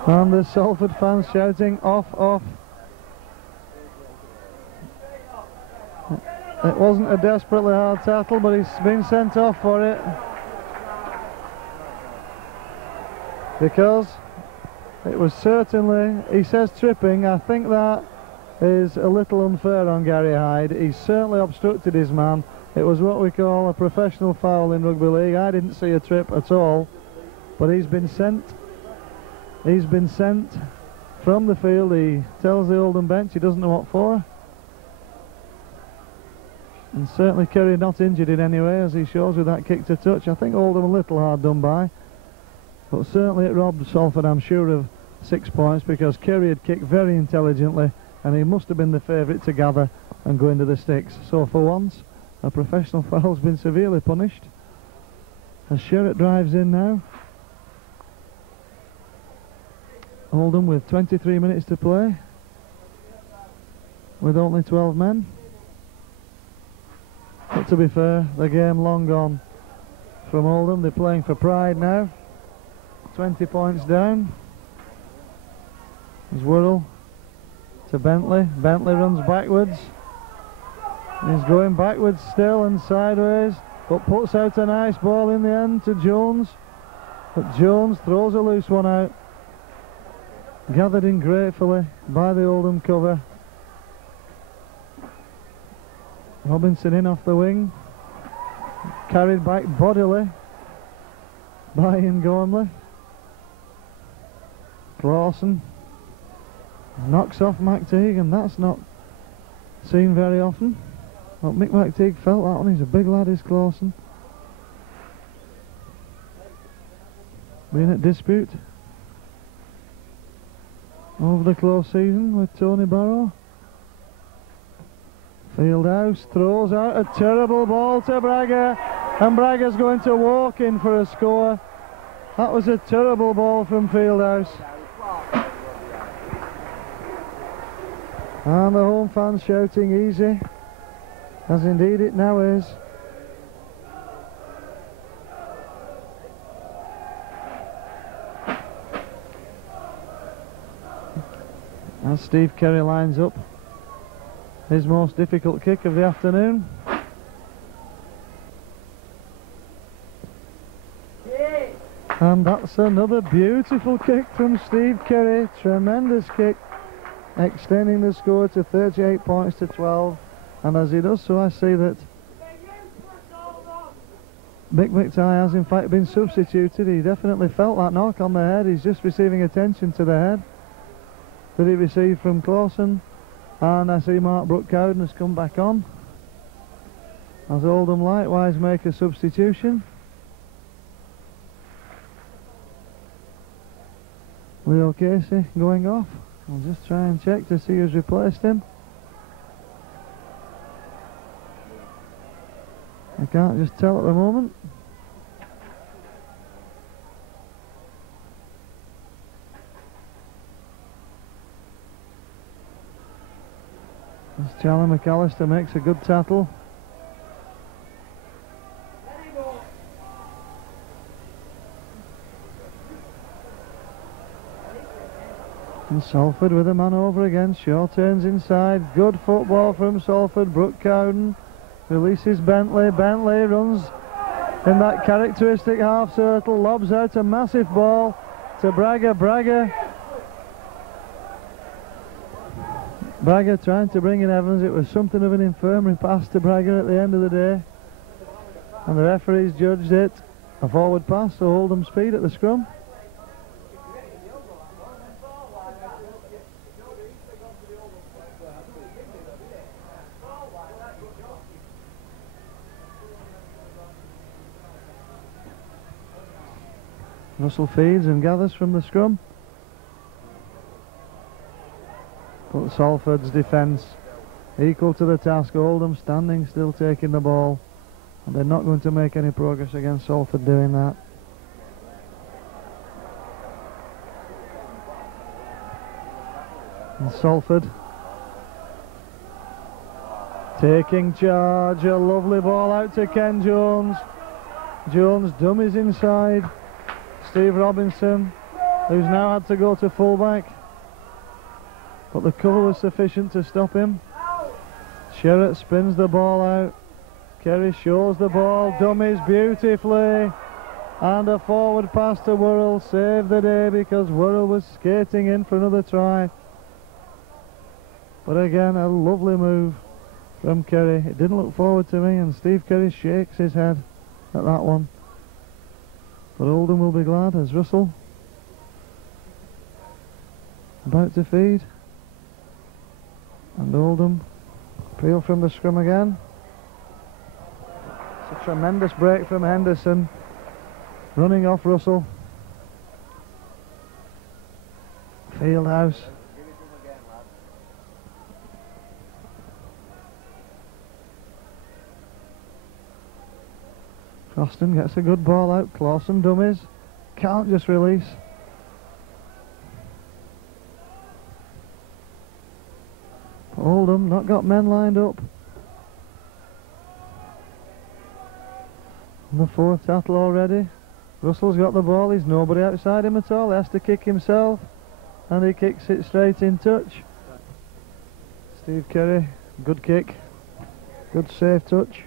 And the Salford fans shouting, off, off. It wasn't a desperately hard tackle, but he's been sent off for it. Because it was certainly, he says tripping, I think that is a little unfair on Gary Hyde. He certainly obstructed his man. It was what we call a professional foul in rugby league. I didn't see a trip at all, but he's been sent from the field. He tells the Oldham bench he doesn't know what for. And certainly Kerry not injured in any way, as he shows with that kick to touch. I think Oldham a little hard done by, but certainly it robbed Salford, I'm sure, of 6 points, because Kerry had kicked very intelligently and he must have been the favourite to gather and go into the sticks. So for once, a professional foul's been severely punished. As Sherratt drives in now. Oldham with 23 minutes to play, with only 12 men. But to be fair, the game long gone from Oldham. They're playing for pride now. 20 points down. There's Worrell to Bentley. Bentley runs backwards. He's going backwards still and sideways, but puts out a nice ball in the end to Jones. But Jones throws a loose one out. Gathered in gratefully by the Oldham cover. Robinson in off the wing. Carried back bodily by Ian Gormley. Clawson knocks off McTeague, and that's not seen very often. But Mick McTeague felt that one. He's a big lad, is Clawson. Been at dispute over the close season with Tony Barrow. Fieldhouse throws out a terrible ball to Bragger, and Bragger's going to walk in for a score. That was a terrible ball from Fieldhouse. And the home fans shouting easy, as indeed it now is. As Steve Kerry lines up his most difficult kick of the afternoon. And that's another beautiful kick from Steve Kerry. Tremendous kick, extending the score to 38 points to 12. And as he does so, I see that Mick McTeague has in fact been substituted. He definitely felt that knock on the head. He's just receiving attention to the head that he received from Clawson. And I see Mark Brook-Cowden has come back on, as Oldham likewise make a substitution. Leo Casey going off. I'll just try and check to see who's replaced him. I can't just tell at the moment. As Charlie McAllister makes a good tackle. And Salford with a man over again. Shaw turns inside. Good football from Salford. Brooke Cowden releases Bentley. Bentley runs in that characteristic half circle. Lobs out a massive ball to Braga. Braga trying to bring in Evans. It was something of an infirmary pass to Braga at the end of the day. And the referees judged it a forward pass, so Oldham speed at the scrum. Russell feeds and gathers from the scrum. But Salford's defence equal to the task. Oldham standing still, taking the ball, and they're not going to make any progress against Salford doing that. And Salford taking charge. A lovely ball out to Ken Jones. Jones dummies inside. Steve Robinson, who's now had to go to fullback, but the cover was sufficient to stop him. Sherratt spins the ball out. Kerry shows the ball, dummies beautifully, and a forward pass to Worrell saved the day because Worrell was skating in for another try. But again, a lovely move from Kerry. It didn't look forward to me, and Steve Kerry shakes his head at that one. But Oldham will be glad as Russell about to feed, and Oldham peel from the scrum again. It's a tremendous break from Henderson, running off Russell. Fieldhouse Croston gets a good ball out. Clawson dummies, can't just release. Oldham not got men lined up. And the fourth tackle already. Russell's got the ball, he's nobody outside him at all, he has to kick himself, and he kicks it straight in touch. Steve Kerry, good kick, good safe touch.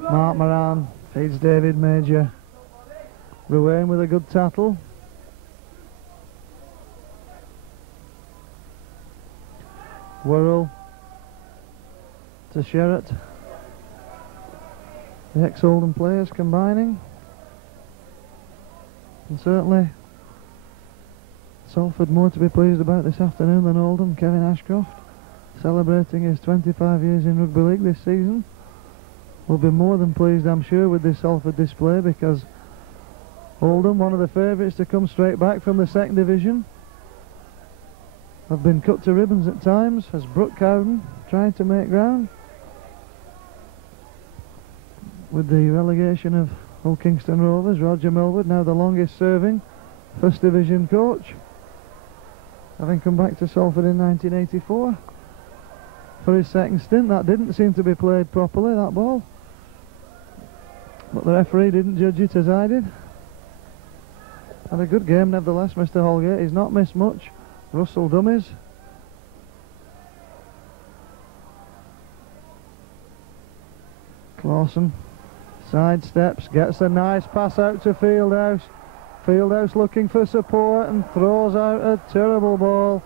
Mark Moran feeds David Major. Ruane with a good tackle. Worrell to Sherratt. The ex-Oldham players combining. And certainly Salford more to be pleased about this afternoon than Oldham. Kevin Ashcroft celebrating his 25 years in rugby league this season. Will be more than pleased, I'm sure, with this Salford display, because Oldham, one of the favourites to come straight back from the second division, have been cut to ribbons at times, as Brooke Cowden trying to make ground with the relegation of Hull Kingston Rovers. Roger Millward, now the longest serving first division coach, having come back to Salford in 1984 for his second stint. That didn't seem to be played properly, that ball, but the referee didn't judge it as I did. And a good game nevertheless, Mr. Holgate. He's not missed much. Russell dummies. Clawson sidesteps, gets a nice pass out to Fieldhouse. Fieldhouse looking for support and throws out a terrible ball.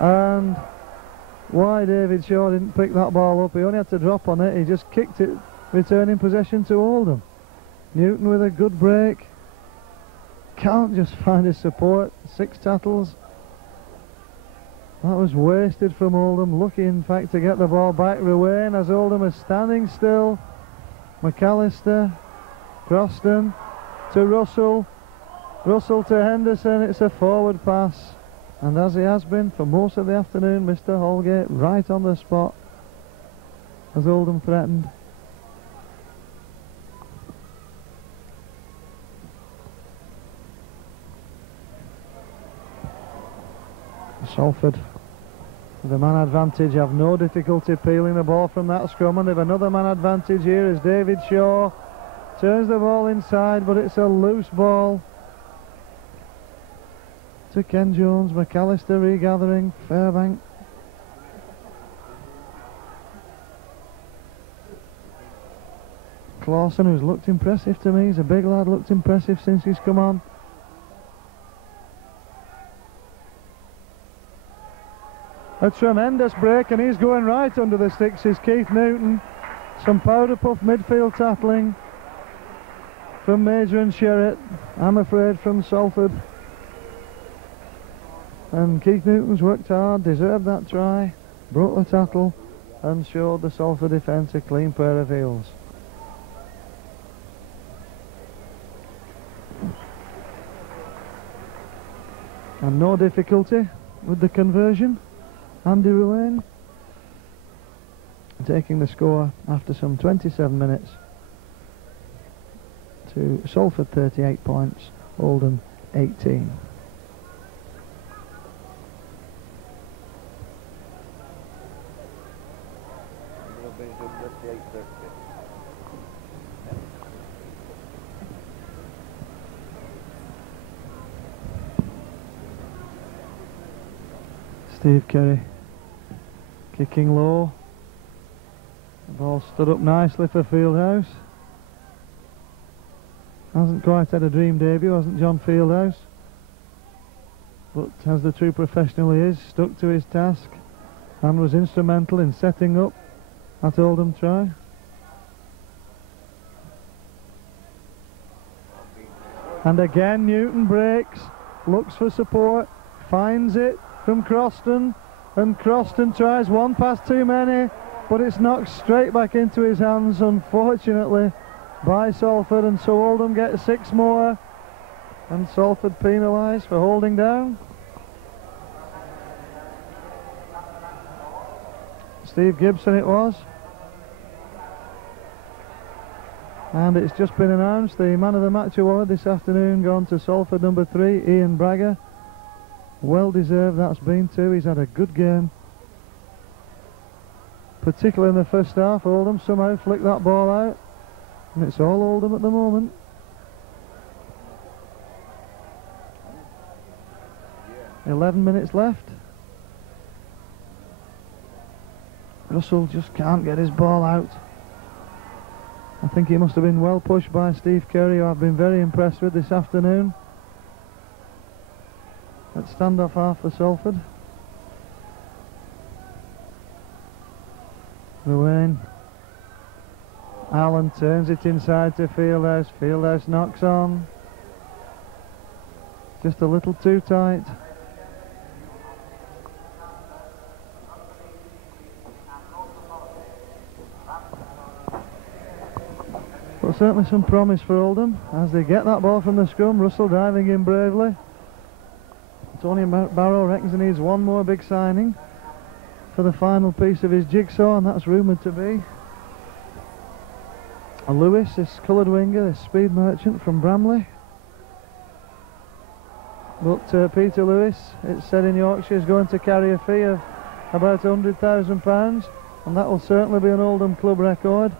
And why David Shaw didn't pick that ball up, he only had to drop on it, he just kicked it, returning possession to Oldham. Newton with a good break, can't just find his support. 6 tackles. That was wasted from Oldham, lucky in fact to get the ball back. Ruane, as Oldham is standing still. McAllister, Croston to Russell, Russell to Henderson. It's a forward pass And as he has been for most of the afternoon, Mr. Holgate right on the spot as Oldham threatened. Salford, with a man advantage, have no difficulty peeling the ball from that scrum, and they've another man advantage here as David Shaw turns the ball inside, but it's a loose ball to Ken Jones. McAllister regathering. Fairbank. Clawson, who's looked impressive to me, he's a big lad, looked impressive since he's come on. A tremendous break, and he's going right under the sticks is Keith Newton. Some powder puff midfield tackling from Major and Sherritt, I'm afraid from Salford. And Keith Newton's worked hard, deserved that try, broke the tackle and showed the Salford defence a clean pair of heels. And no difficulty with the conversion. Andy Ruane taking the score after some 27 minutes to Salford 38 points, Oldham 18. Steve Kerry kicking low. The ball stood up nicely for Fieldhouse. Hasn't quite had a dream debut, hasn't John Fieldhouse? But as the true professional he is, stuck to his task and was instrumental in setting up that Oldham try. And again Newton breaks, looks for support, finds it from Croston, and Croston tries one pass too many, but it's knocked straight back into his hands, unfortunately, by Salford, and so Oldham get 6 more, and Salford penalised for holding down. Steve Gibson it was. And it's just been announced, the man of the match award this afternoon gone to Salford number 3, Ian Bragger. Well deserved that's been too, he's had a good game. Particularly in the first half, Oldham somehow flicked that ball out. And it's all Oldham at the moment. .11 minutes left. Russell just can't get his ball out. I think he must have been well pushed by Steve Kerry, who I've been very impressed with this afternoon. At standoff half for Salford. Ruane. Allen turns it inside to Fieldhouse. Fieldhouse knocks on. Just a little too tight. But certainly some promise for Oldham as they get that ball from the scrum. Russell diving in bravely. Tony Barrow reckons he needs one more big signing for the final piece of his jigsaw, and that's rumoured to be Lewis, this coloured winger, this speed merchant from Bramley. But Peter Lewis, it's said in Yorkshire, is going to carry a fee of about £100,000, and that will certainly be an Oldham club record.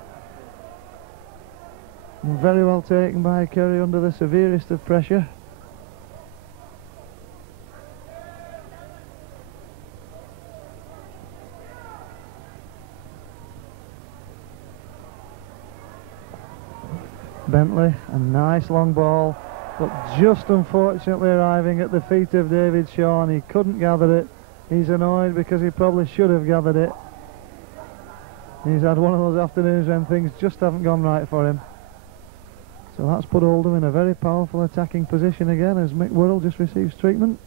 And very well taken by Kerry under the severest of pressure. Bentley, a nice long ball, but just unfortunately arriving at the feet of David Shaw, and he couldn't gather it. He's annoyed because he probably should have gathered it. He's had one of those afternoons when things just haven't gone right for him. So that's put Oldham in a very powerful attacking position again as Mick Worrell just receives treatment.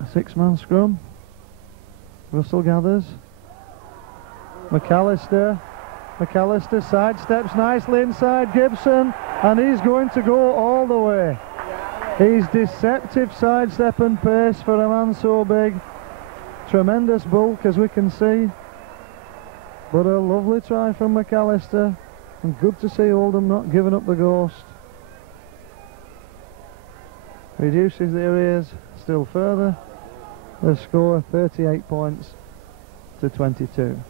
A 6-man scrum. Russell gathers. McAllister sidesteps nicely inside Gibson, and he's going to go all the way. He's deceptive sidestep and pace for a man so big. Tremendous bulk, as we can see. But a lovely try from McAllister. And good to see Oldham not giving up the ghost. Reduces the arrears still further. The score 38 points to 22.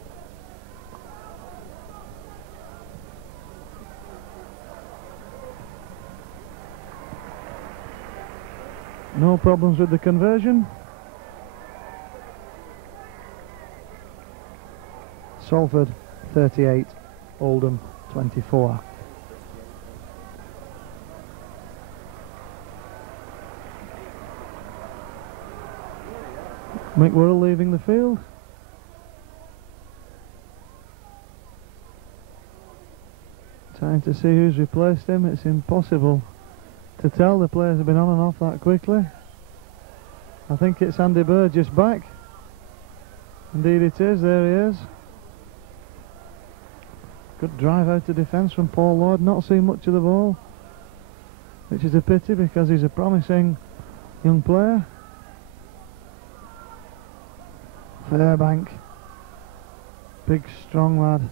No problems with the conversion. Salford 38, Oldham 24. Mick Worrell leaving the field. Trying to see who's replaced him. It's impossible to tell. The players have been on and off that quickly. I think it's Andy Burgess back. Indeed it is, there he is. Good drive out of defence from Paul Lloyd, not seeing much of the ball, which is a pity because he's a promising young player. Fairbank, big strong lad.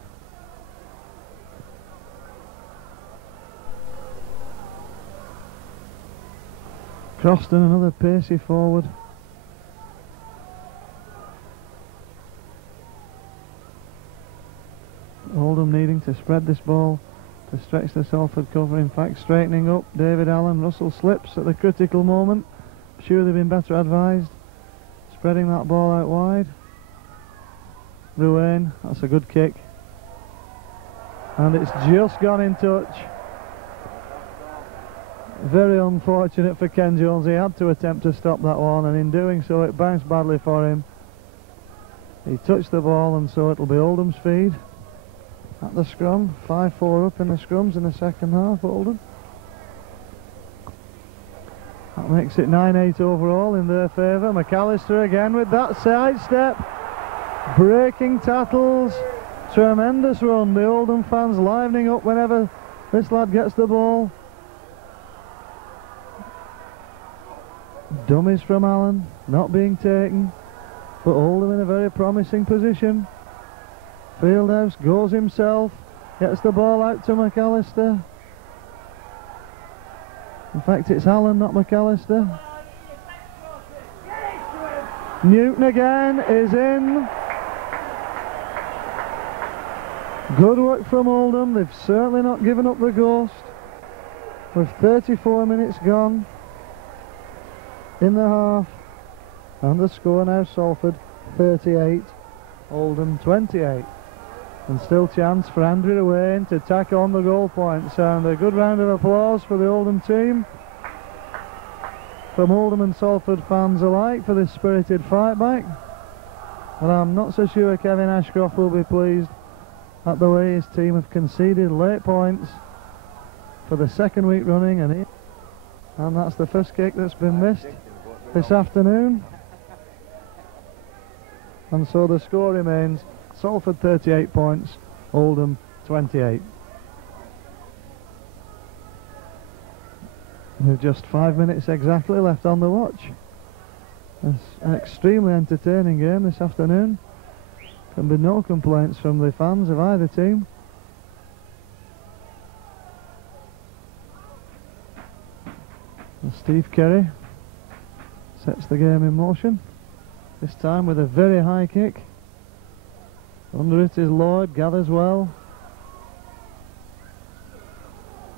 Croston, another pacey forward. Oldham needing to spread this ball to stretch the Salford cover. In fact, straightening up. David Allen, Russell slips at the critical moment. I'm sure they've been better advised. Spreading that ball out wide. Ruane, that's a good kick. And it's just gone in touch. Very unfortunate for Ken Jones. He had to attempt to stop that one, and in doing so it bounced badly for him. He touched the ball, and so it'll be Oldham's feed at the scrum. 5-4 up in the scrums in the second half, Oldham. That makes it 9-8 overall in their favour. McAllister again with that sidestep. Breaking tackles. Tremendous run. The Oldham fans livening up whenever this lad gets the ball. Dummies from Allen, not being taken, but Oldham in a very promising position. Fieldhouse goes himself, gets the ball out to McAllister. In fact, it's Allen, not McAllister. Newton again is in. Good work from Oldham. They've certainly not given up the ghost. With 34 minutes gone in the half, and the score now Salford 38, Oldham 28, and still chance for Andrew Ruane to tack on the goal points. And a good round of applause for the Oldham team, from Oldham and Salford fans alike, for this spirited fight back. And I'm not so sure Kevin Ashcroft will be pleased at the way his team have conceded late points for the second week running, and that's the first kick that's been missed this afternoon. And so the score remains Salford 38 points, Oldham 28. With just 5 minutes exactly left on the watch. It's an extremely entertaining game this afternoon. Can be no complaints from the fans of either team. And Steve Kerry sets the game in motion, this time with a very high kick. Under it is Lloyd, gathers well,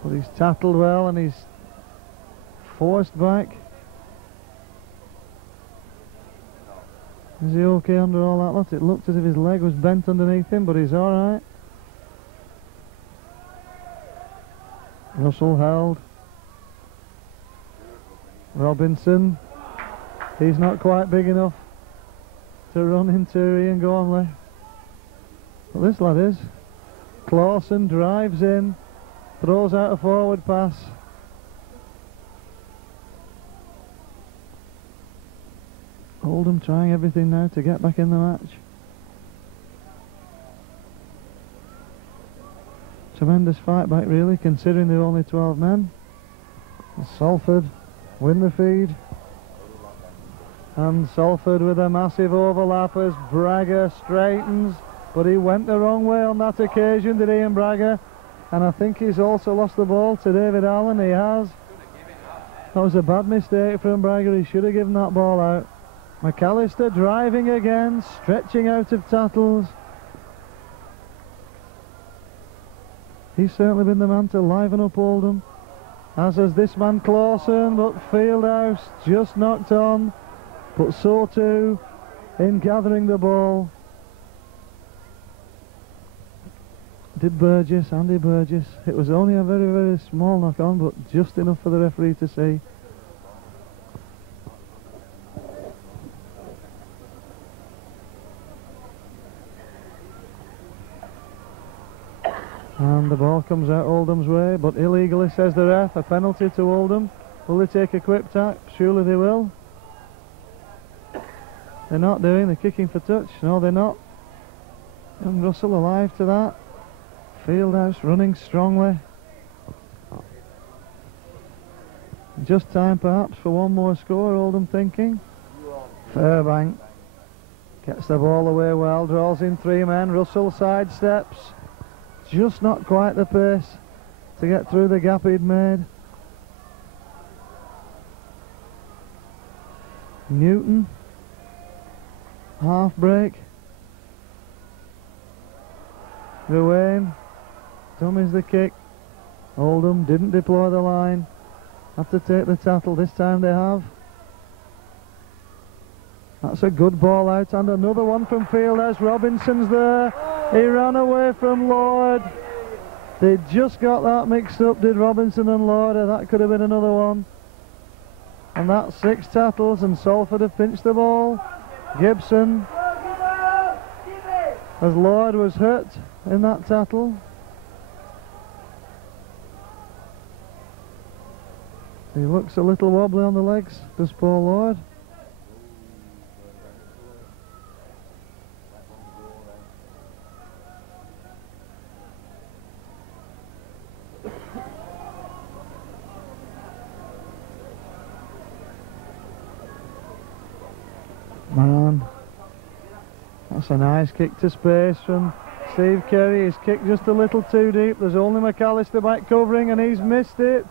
but he's tackled well and he's forced back. Is he okay under all that lot? It looked as if his leg was bent underneath him, but he's alright. Russell held. Robinson, he's not quite big enough to run into Ian Gormley, but this lad is. Clawson drives in, throws out a forward pass. Oldham trying everything now to get back in the match. Tremendous fight back really, considering there are only 12 men. And Salford win the feed. And Salford with a massive overlap as Braga straightens, but he went the wrong way on that occasion, did Ian Braga? And I think he's also lost the ball to David Allen. He has. That was a bad mistake from Braga. He should have given that ball out. McAllister driving again, stretching out of tackles. He's certainly been the man to liven up Oldham, as has this man Clawson, but Fieldhouse just knocked on. But so too in gathering the ball did Burgess, Andy Burgess. It was only a very, very small knock on, but just enough for the referee to see. And the ball comes out Oldham's way, but illegally, says the ref. A penalty to Oldham. Will they take a quick tap? Surely they will. They're not doing, they're kicking for touch. No, they're not. Young Russell alive to that. Fieldhouse running strongly. Just time perhaps for one more score, Oldham thinking. Fairbank gets the ball away well, draws in three men. Russell sidesteps. Just not quite the pace to get through the gap he'd made. Newton, half break. Ruane dummies the kick. Oldham didn't deploy the line. Have to take the tackle. This time they have. That's a good ball out, and another one from Fieldhouse. Robinson's there. He ran away from Lord. They just got that mixed up, did Robinson and Lord. That could have been another one. And that's 6 tackles, and Salford have pinched the ball. Gibson, as Lord was hurt in that tackle. He looks a little wobbly on the legs, does Paul Lord. Man, that's a nice kick to space from Steve Kerry. He's kicked just a little too deep. There's only McAllister back covering, and he's missed it.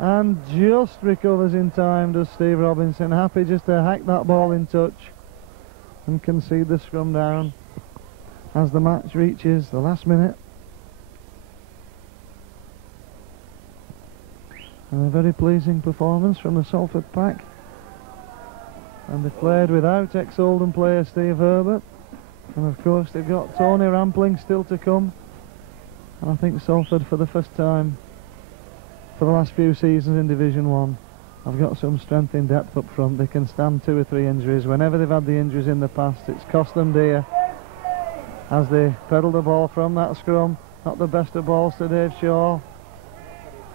And just recovers in time, does Steve Robinson. Happy just to hack that ball in touch and concede the scrum down as the match reaches the last minute. And a very pleasing performance from the Salford pack. And they played without ex-Oldham player Steve Herbert. And of course they've got Tony Rampling still to come. And I think Salford, for the first time for the last few seasons in Division 1, have got some strength in depth up front. They can stand 2 or 3 injuries. Whenever they've had the injuries in the past, it's cost them dear as they pedal the ball from that scrum. Not the best of balls to Dave Shaw,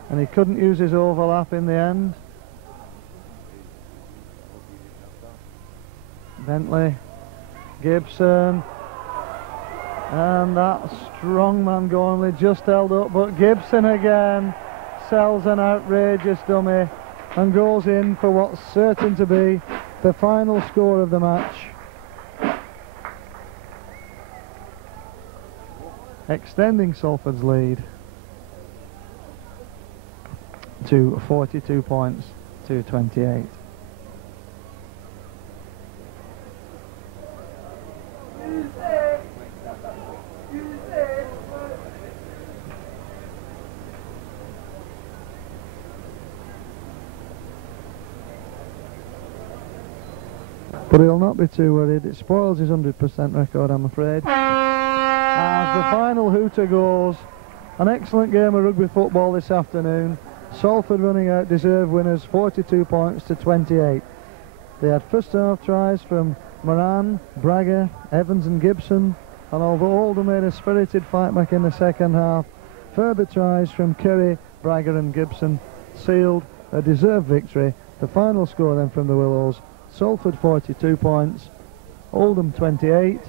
and he couldn't use his overlap in the end. Bentley, Gibson, and that strong man Gormley just held up, but Gibson again sells an outrageous dummy and goes in for what's certain to be the final score of the match, extending Salford's lead to 42 points to 28. But he'll not be too worried. It spoils his 100% record, I'm afraid. As the final hooter goes, an excellent game of rugby football this afternoon. Salford running out deserved winners, 42 points to 28. They had first half tries from Moran, Braga, Evans and Gibson, and although Oldham made a spirited fight back in the second half, further tries from Kerry, Braga and Gibson sealed a deserved victory. The final score then from the Willows: Salford 42 points, Oldham 28,